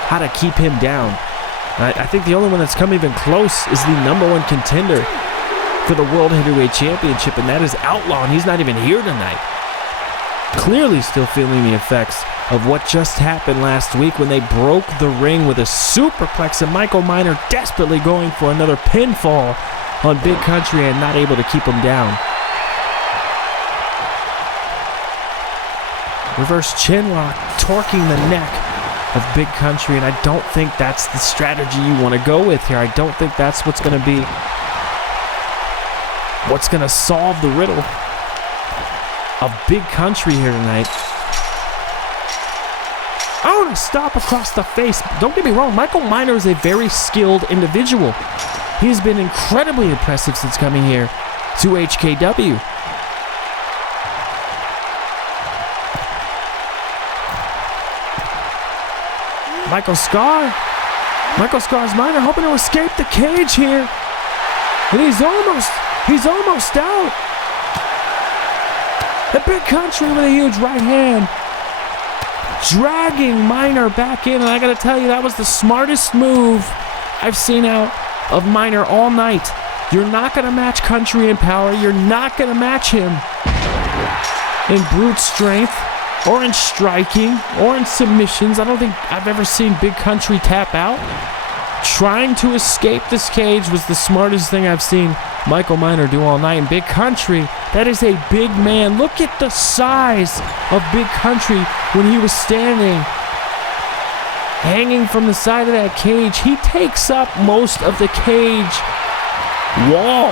how to keep him down. I think the only one that's come even close is the #1 contender for the World Heavyweight Championship, and that is Outlaw, and he's not even here tonight. Clearly still feeling the effects of what just happened last week when they broke the ring with a superplex, and Michael Minor desperately going for another pinfall on Big Country and not able to keep him down. Reverse chin lock, torquing the neck of Big Country, and I don't think that's the strategy you want to go with here. I don't think that's what's going to be what's going to solve the riddle of Big Country here tonight. Oh, and a stop across the face. Don't get me wrong, Michael Minor is a very skilled individual. He's been incredibly impressive since coming here to HKW. Michael Scars Minor hoping to escape the cage here. And he's almost out. The Big Country with a huge right hand, dragging Minor back in, and I gotta tell you, that was the smartest move I've seen out of Minor all night. You're not gonna match Country in power. You're not gonna match him in brute strength, or in striking, or in submissions. I don't think I've ever seen Big Country tap out. Trying to escape this cage was the smartest thing I've seen Michael Minor do all night. And Big Country, that is a big man. Look at the size of Big Country when he was standing, hanging from the side of that cage. He takes up most of the cage wall.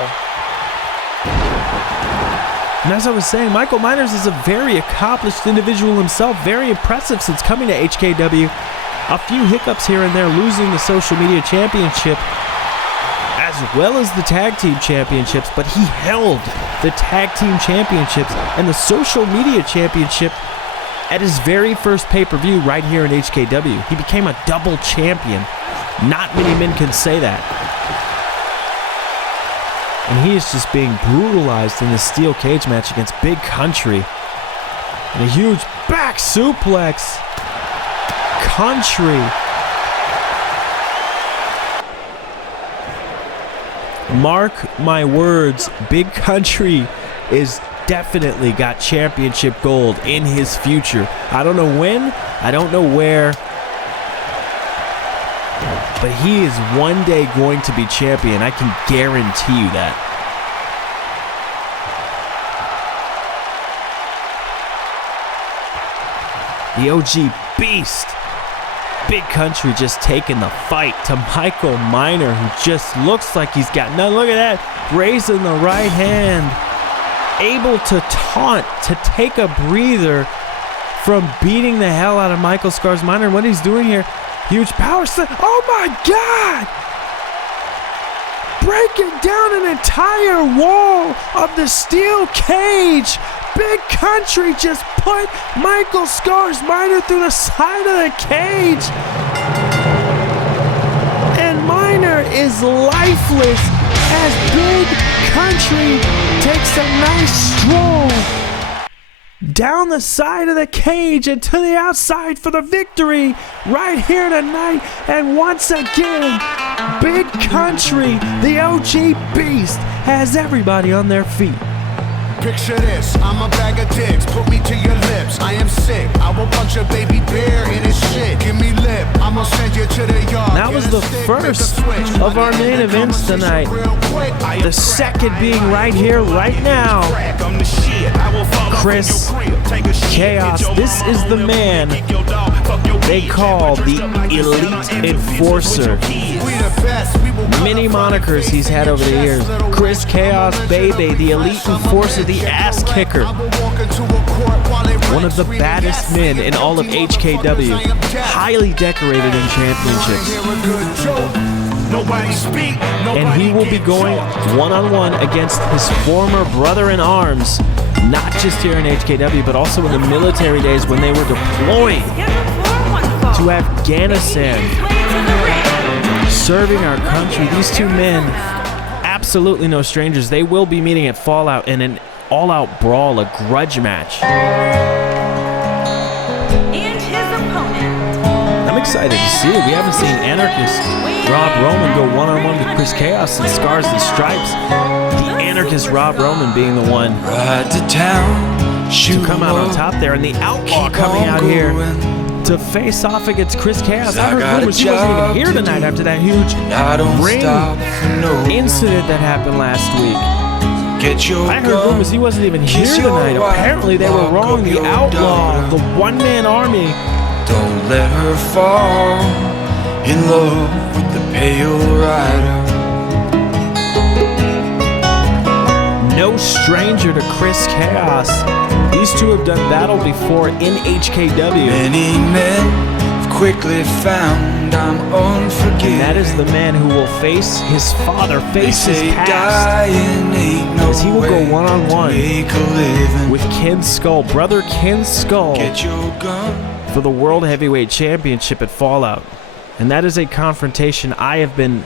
And as I was saying, Michael Minors is a very accomplished individual himself, very impressive since coming to HKW. a few hiccups here and there, losing the social media championship as well as the tag team championships, but he held the tag team championships and the social media championship at his very first pay-per-view right here in HKW. He became a double champion. Not many men can say that. And he is just being brutalized in this steel cage match against Big Country. And a huge back suplex. Country. Mark my words, Big Country is definitely got championship gold in his future. I don't know when, I don't know where, but he is one day going to be champion. I can guarantee you that. The OG Beast. Big Country just taking the fight to Michael Miner, who just looks like he's got none. Look at that, raising the right hand, able to taunt, to take a breather from beating the hell out of Michael Scars Miner. And what he's doing here, huge power slam. Oh my God! Breaking down an entire wall of the steel cage. Big Country just put Michael Scars Miner through the side of the cage. And Miner is lifeless as Big Country takes a nice stroll down the side of the cage and to the outside for the victory right here tonight. And once again, Big Country, the OG Beast, has everybody on their feet. Picture this, I'm a bag of dicks, put me to your lips. I am sick, I will punch a baby bear in his shit. Give me lip, I'm gonna send you to the yard. That was the first of our main events tonight. The second being right here, right now. Chris Chaos. This is the man they call the Elite Enforcer. Many monikers he's had over the years. Chris Chaos, Baby, the Elite Enforcer, the Ass Kicker. One of the baddest men in all of HKW. Highly decorated in championships. And he will be going one-on-one against his former brother-in-arms. Not just here in HKW, but also in the military days when they were deployed to Afghanistan, serving our country. These two men, absolutely no strangers. They will be meeting at Fallout in an all-out brawl, a grudge match. And his opponent. I'm excited to see it. We haven't seen Anarchist Rob Roman go one-on-one with Chris Chaos and Scars and Stripes. The Anarchist Rob Roman being the one Ride to town, to come out on top there, and the Outlaw coming out here to face off against Chris Chaos. I heard rumors he wasn't even here tonight after that huge ring incident that happened last week. I heard rumors he wasn't even here tonight. Apparently they were wrong. The Outlaw, the one-man army. Don't let her fall in love with the pale rider. No stranger to Chris Chaos. These two have done battle before in HKW. Many men have quickly found I'm unforgiving. And that is the man who will face his father, face his past. As he will go one-on-one with Ken Skull, brother Ken Skull, for the World Heavyweight Championship at Fallout. And that is a confrontation I have been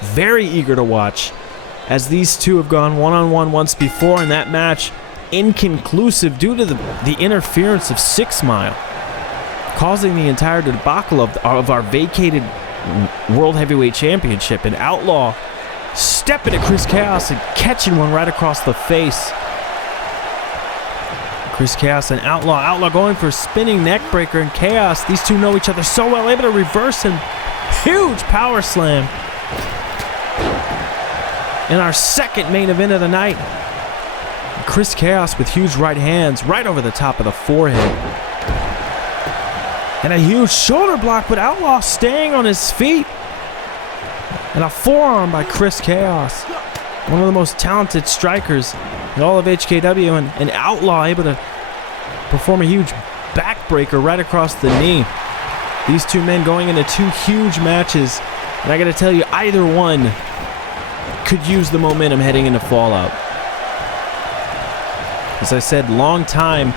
very eager to watch, as these two have gone one-on-one once before, in that match inconclusive due to the interference of 6 Mile, causing the entire debacle of our vacated World Heavyweight Championship. And Outlaw stepping at Chris Chaos and catching one right across the face. Chris Chaos and Outlaw. Outlaw going for a spinning neck breaker, and Chaos, these two know each other so well, able to reverse him. Huge power slam. In our second main event of the night, Chris Chaos with huge right hands right over the top of the forehead. And a huge shoulder block, but Outlaw staying on his feet. And a forearm by Chris Chaos. One of the most talented strikers in all of HKW, and Outlaw able to perform a huge backbreaker right across the knee. These two men going into two huge matches. And I got to tell you, either one could use the momentum heading into Fallout. As I said, long time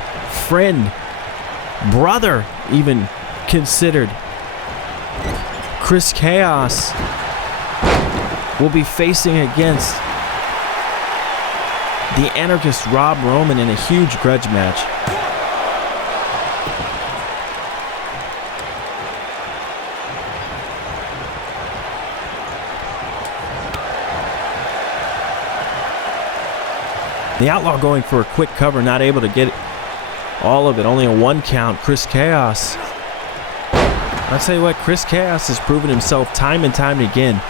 friend, brother even considered. Chris Chaos will be facing against the anarchist Rob Roman in a huge grudge match. The Outlaw going for a quick cover, not able to get all of it. Only a 1 count. Chris Chaos. I'll tell you what, Chris Chaos has proven himself time and time again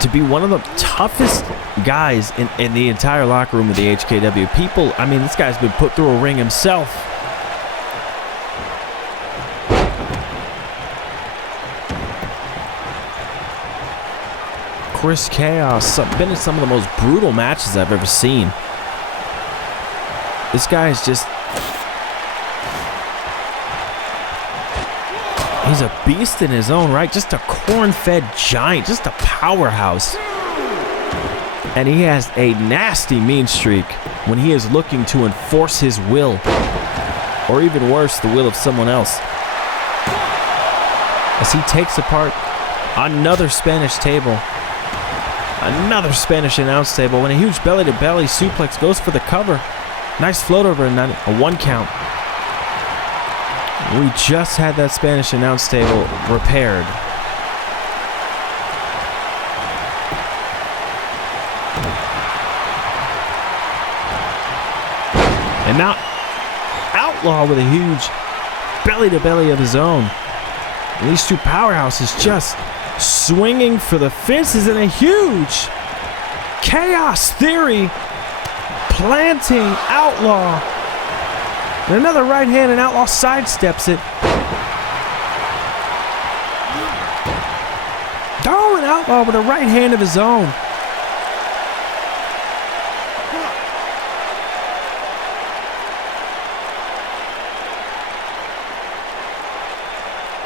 to be one of the toughest guys in the entire locker room of the HKW. People, I mean, this guy's been put through a ring himself. Chris Chaos, been in some of the most brutal matches I've ever seen. This guy is just... he's a beast in his own right. Just a corn-fed giant. Just a powerhouse. And he has a nasty mean streak when he is looking to enforce his will. Or even worse, the will of someone else. As he takes apart another Spanish table. Another Spanish announce table. When a huge belly-to-belly suplex goes for the cover. Nice float over and a 1 count. We just had that Spanish announce table repaired. And now Outlaw with a huge belly-to-belly of his own. And these two powerhouses just swinging for the fences in a huge Chaos Theory planting Outlaw. And another right hand, and Outlaw sidesteps it. Oh, and Outlaw with a right hand of his own.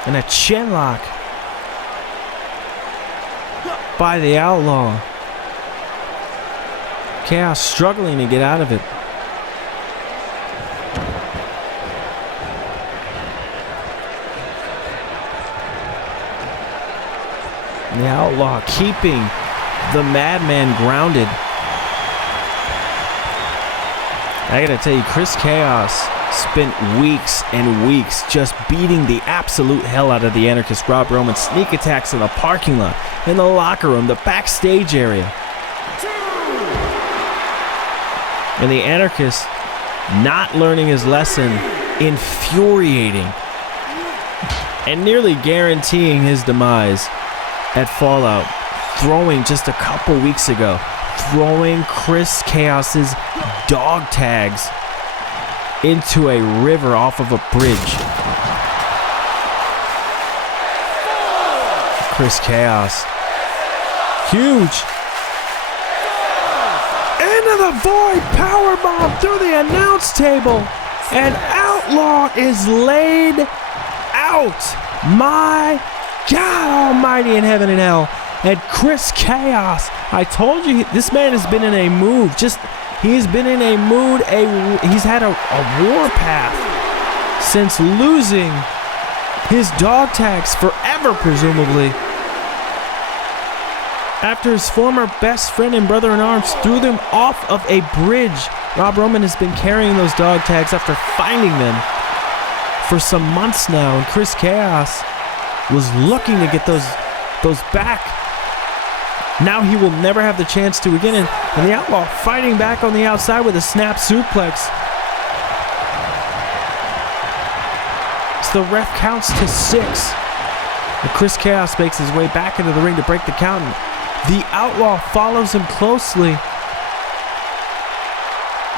And a chin lock by the Outlaw. Chaos struggling to get out of it. And the Outlaw keeping the Madman grounded. I gotta tell you, Chris Chaos spent weeks and weeks just beating the absolute hell out of the anarchist Rob Roman. Sneak attacks in the parking lot, in the locker room, the backstage area. And the anarchist not learning his lesson, infuriating and nearly guaranteeing his demise at Fallout. Throwing just a couple weeks ago, throwing Chris Chaos's dog tags into a river off of a bridge. Chris Chaos. Huge. Into the void, powerbomb through the announce table, and Outlaw is laid out. My God almighty in heaven and hell. And Chris Chaos, I told you, this man has been in a mood. He's been in a mood. He's had a war path since losing his dog tags forever, presumably. After his former best friend and brother-in-arms threw them off of a bridge. Rob Roman has been carrying those dog tags after finding them for some months now. And Chris Chaos was looking to get those back. Now he will never have the chance to again. And the Outlaw fighting back on the outside with a snap suplex. So the ref counts to 6. And Chris Chaos makes his way back into the ring to break the count. The Outlaw follows him closely.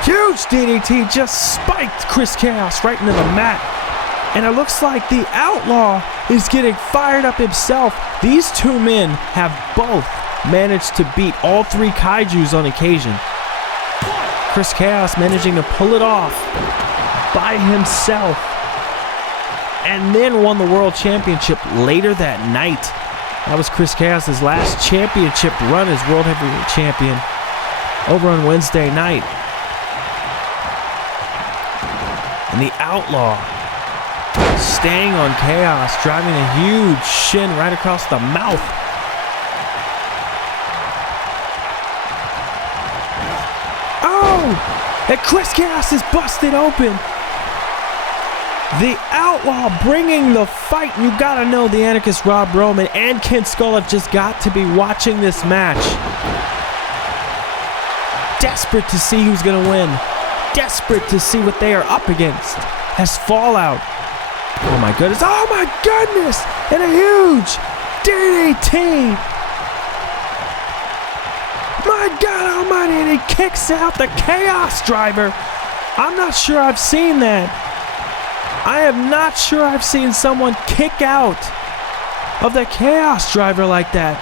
Huge DDT just spiked Chris Chaos right into the mat. And it looks like the Outlaw is getting fired up himself. These two men have both managed to beat all 3 kaijus on occasion. Chris Chaos managing to pull it off by himself. and then won the World Championship later that night. That was Chris Chaos' last championship run as World Heavyweight Champion over on Wednesday night. And the Outlaw staying on Chaos, driving a huge shin right across the mouth. Oh! And Chris Chaos is busted open. The Outlaw bringing the fight. You gotta know the anarchist Rob Roman and Ken Skull have just got to be watching this match. Desperate to see who's gonna win. Desperate to see what they are up against as Fallout. Oh my goodness. Oh my goodness! And a huge DDT. My God almighty, and he kicks out the Chaos Driver. I'm not sure I've seen that. I am not sure I've seen someone kick out of the Chaos Driver like that.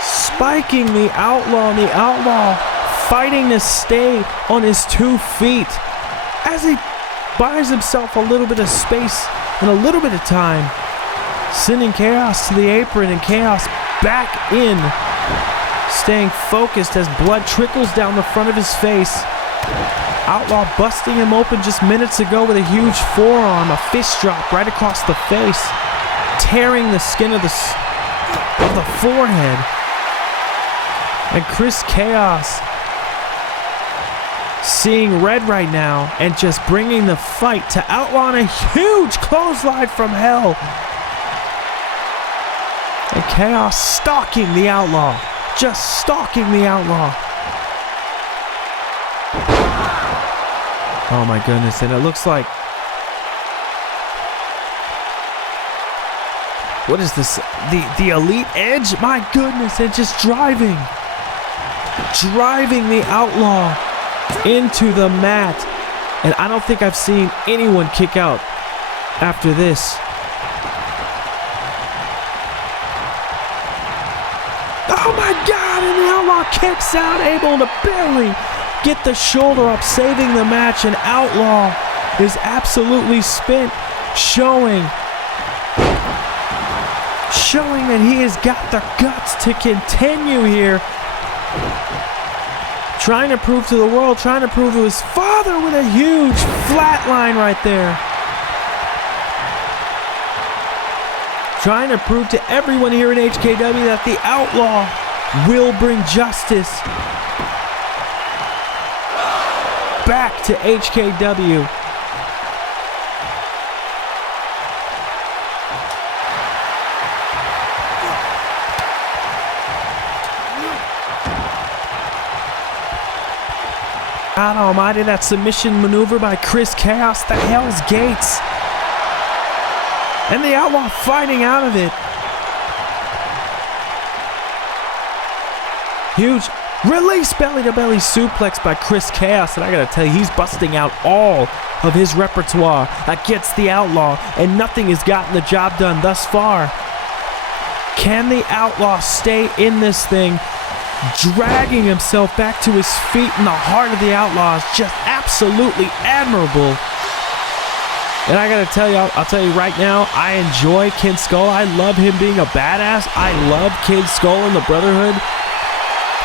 Spiking the Outlaw, and the Outlaw fighting to stay on his 2 feet as he buys himself a little bit of space and a little bit of time, sending Chaos to the apron and Chaos back in, staying focused as blood trickles down the front of his face. Outlaw busting him open just minutes ago with a huge forearm, a fist drop right across the face, tearing the skin of the forehead. And Chris Chaos seeing red right now and just bringing the fight to Outlaw on a huge clothesline from hell. And Chaos stalking the Outlaw, just stalking the Outlaw. Oh my goodness, and it looks like, what is this? The Elite Edge? My goodness, and just driving the Outlaw into the mat. And I don't think I've seen anyone kick out after this. Oh my God, and the Outlaw kicks out, able to barely get the shoulder up, saving the match, and Outlaw is absolutely spent, showing that he has got the guts to continue here, trying to prove to the world, trying to prove to his father with a huge flatline right there, trying to prove to everyone here in HKW that the Outlaw will bring justice back to HKW. God almighty, that submission maneuver by Chris Chaos, the Hell's Gates. And the Outlaw fighting out of it. Huge release belly-to-belly suplex by Chris Chaos, and I gotta tell you, he's busting out all of his repertoire against the Outlaw, and nothing has gotten the job done thus far. Can the Outlaw stay in this thing? Dragging himself back to his feet in the heart of the Outlaw is just absolutely admirable. And I gotta tell you, I'll tell you right now, I enjoy Ken Skull. I love him being a badass. I love Ken Skull and the Brotherhood.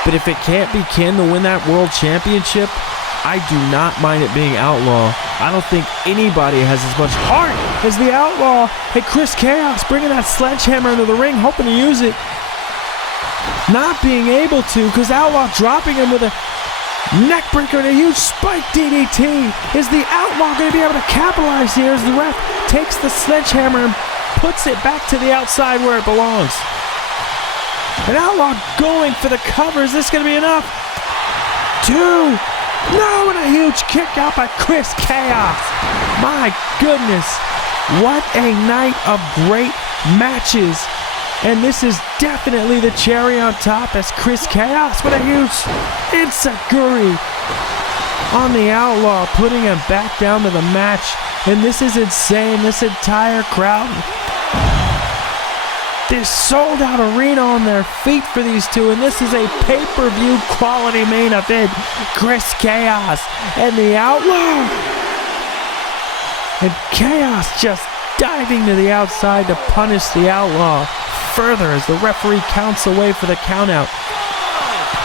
But if it can't be Ken to win that world championship, I do not mind it being Outlaw. I don't think anybody has as much heart as the Outlaw. Hey, Chris Chaos bringing that sledgehammer into the ring, hoping to use it. Not being able to, because Outlaw dropping him with a neckbreaker and a huge spike DDT. Is the Outlaw going to be able to capitalize here as the ref takes the sledgehammer and puts it back to the outside where it belongs? And Outlaw going for the cover. Is this going to be enough? 2. No, and a huge kick out by Chris Chaos. My goodness. What a night of great matches. And this is definitely the cherry on top as Chris Chaos with a huge enziguri on the Outlaw, putting him back down to the match. And this is insane. This entire crowd, this sold out arena on their feet for these two, and this is a pay-per-view quality main event. Chris Chaos and the Outlaw And Chaos just diving to the outside to punish the Outlaw further as the referee counts away for the countout.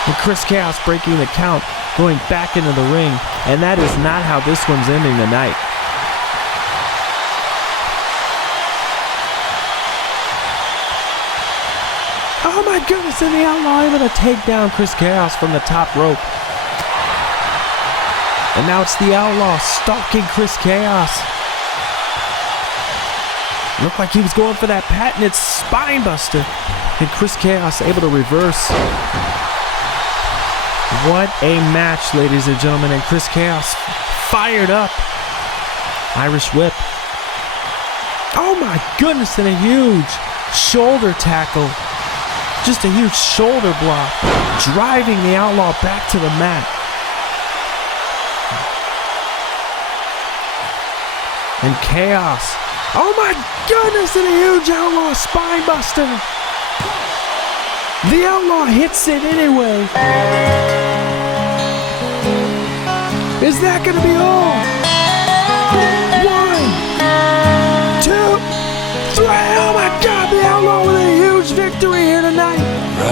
And Chris Chaos breaking the count, going back into the ring. And that is not how this one's ending the night. Oh my goodness, and the Outlaw able to take down Chris Chaos from the top rope. And now it's the Outlaw stalking Chris Chaos. Looked like he was going for that patented spine buster. And Chris Chaos able to reverse. What a match, ladies and gentlemen. And Chris Chaos fired up. Irish whip. Oh my goodness, and a huge shoulder tackle. Just a huge shoulder block, driving the Outlaw back to the mat. And Chaos. Oh my goodness, and a huge Outlaw spine buster. The Outlaw hits it anyway. Is that going to be all? 1, 2, 3. Oh my God, the Outlaw with a huge victory here tonight.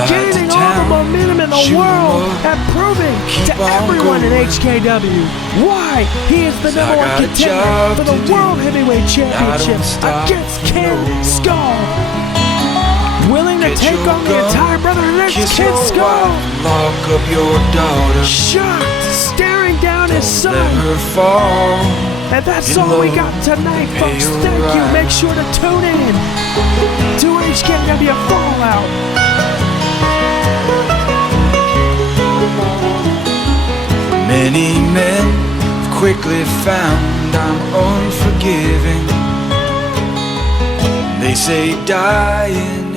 Gaining all the momentum in the world and proving to everyone in HKW why he is the #1 contender for the World Heavyweight Championship against Kid Skull. Willing to take on the entire brother against Kid Skull. Lock up your daughter. Shocked, staring down his son. And that's all we got tonight, folks. Thank you. Make sure to tune in to HKW Fallout. Many men have quickly found I'm unforgiving. They say dying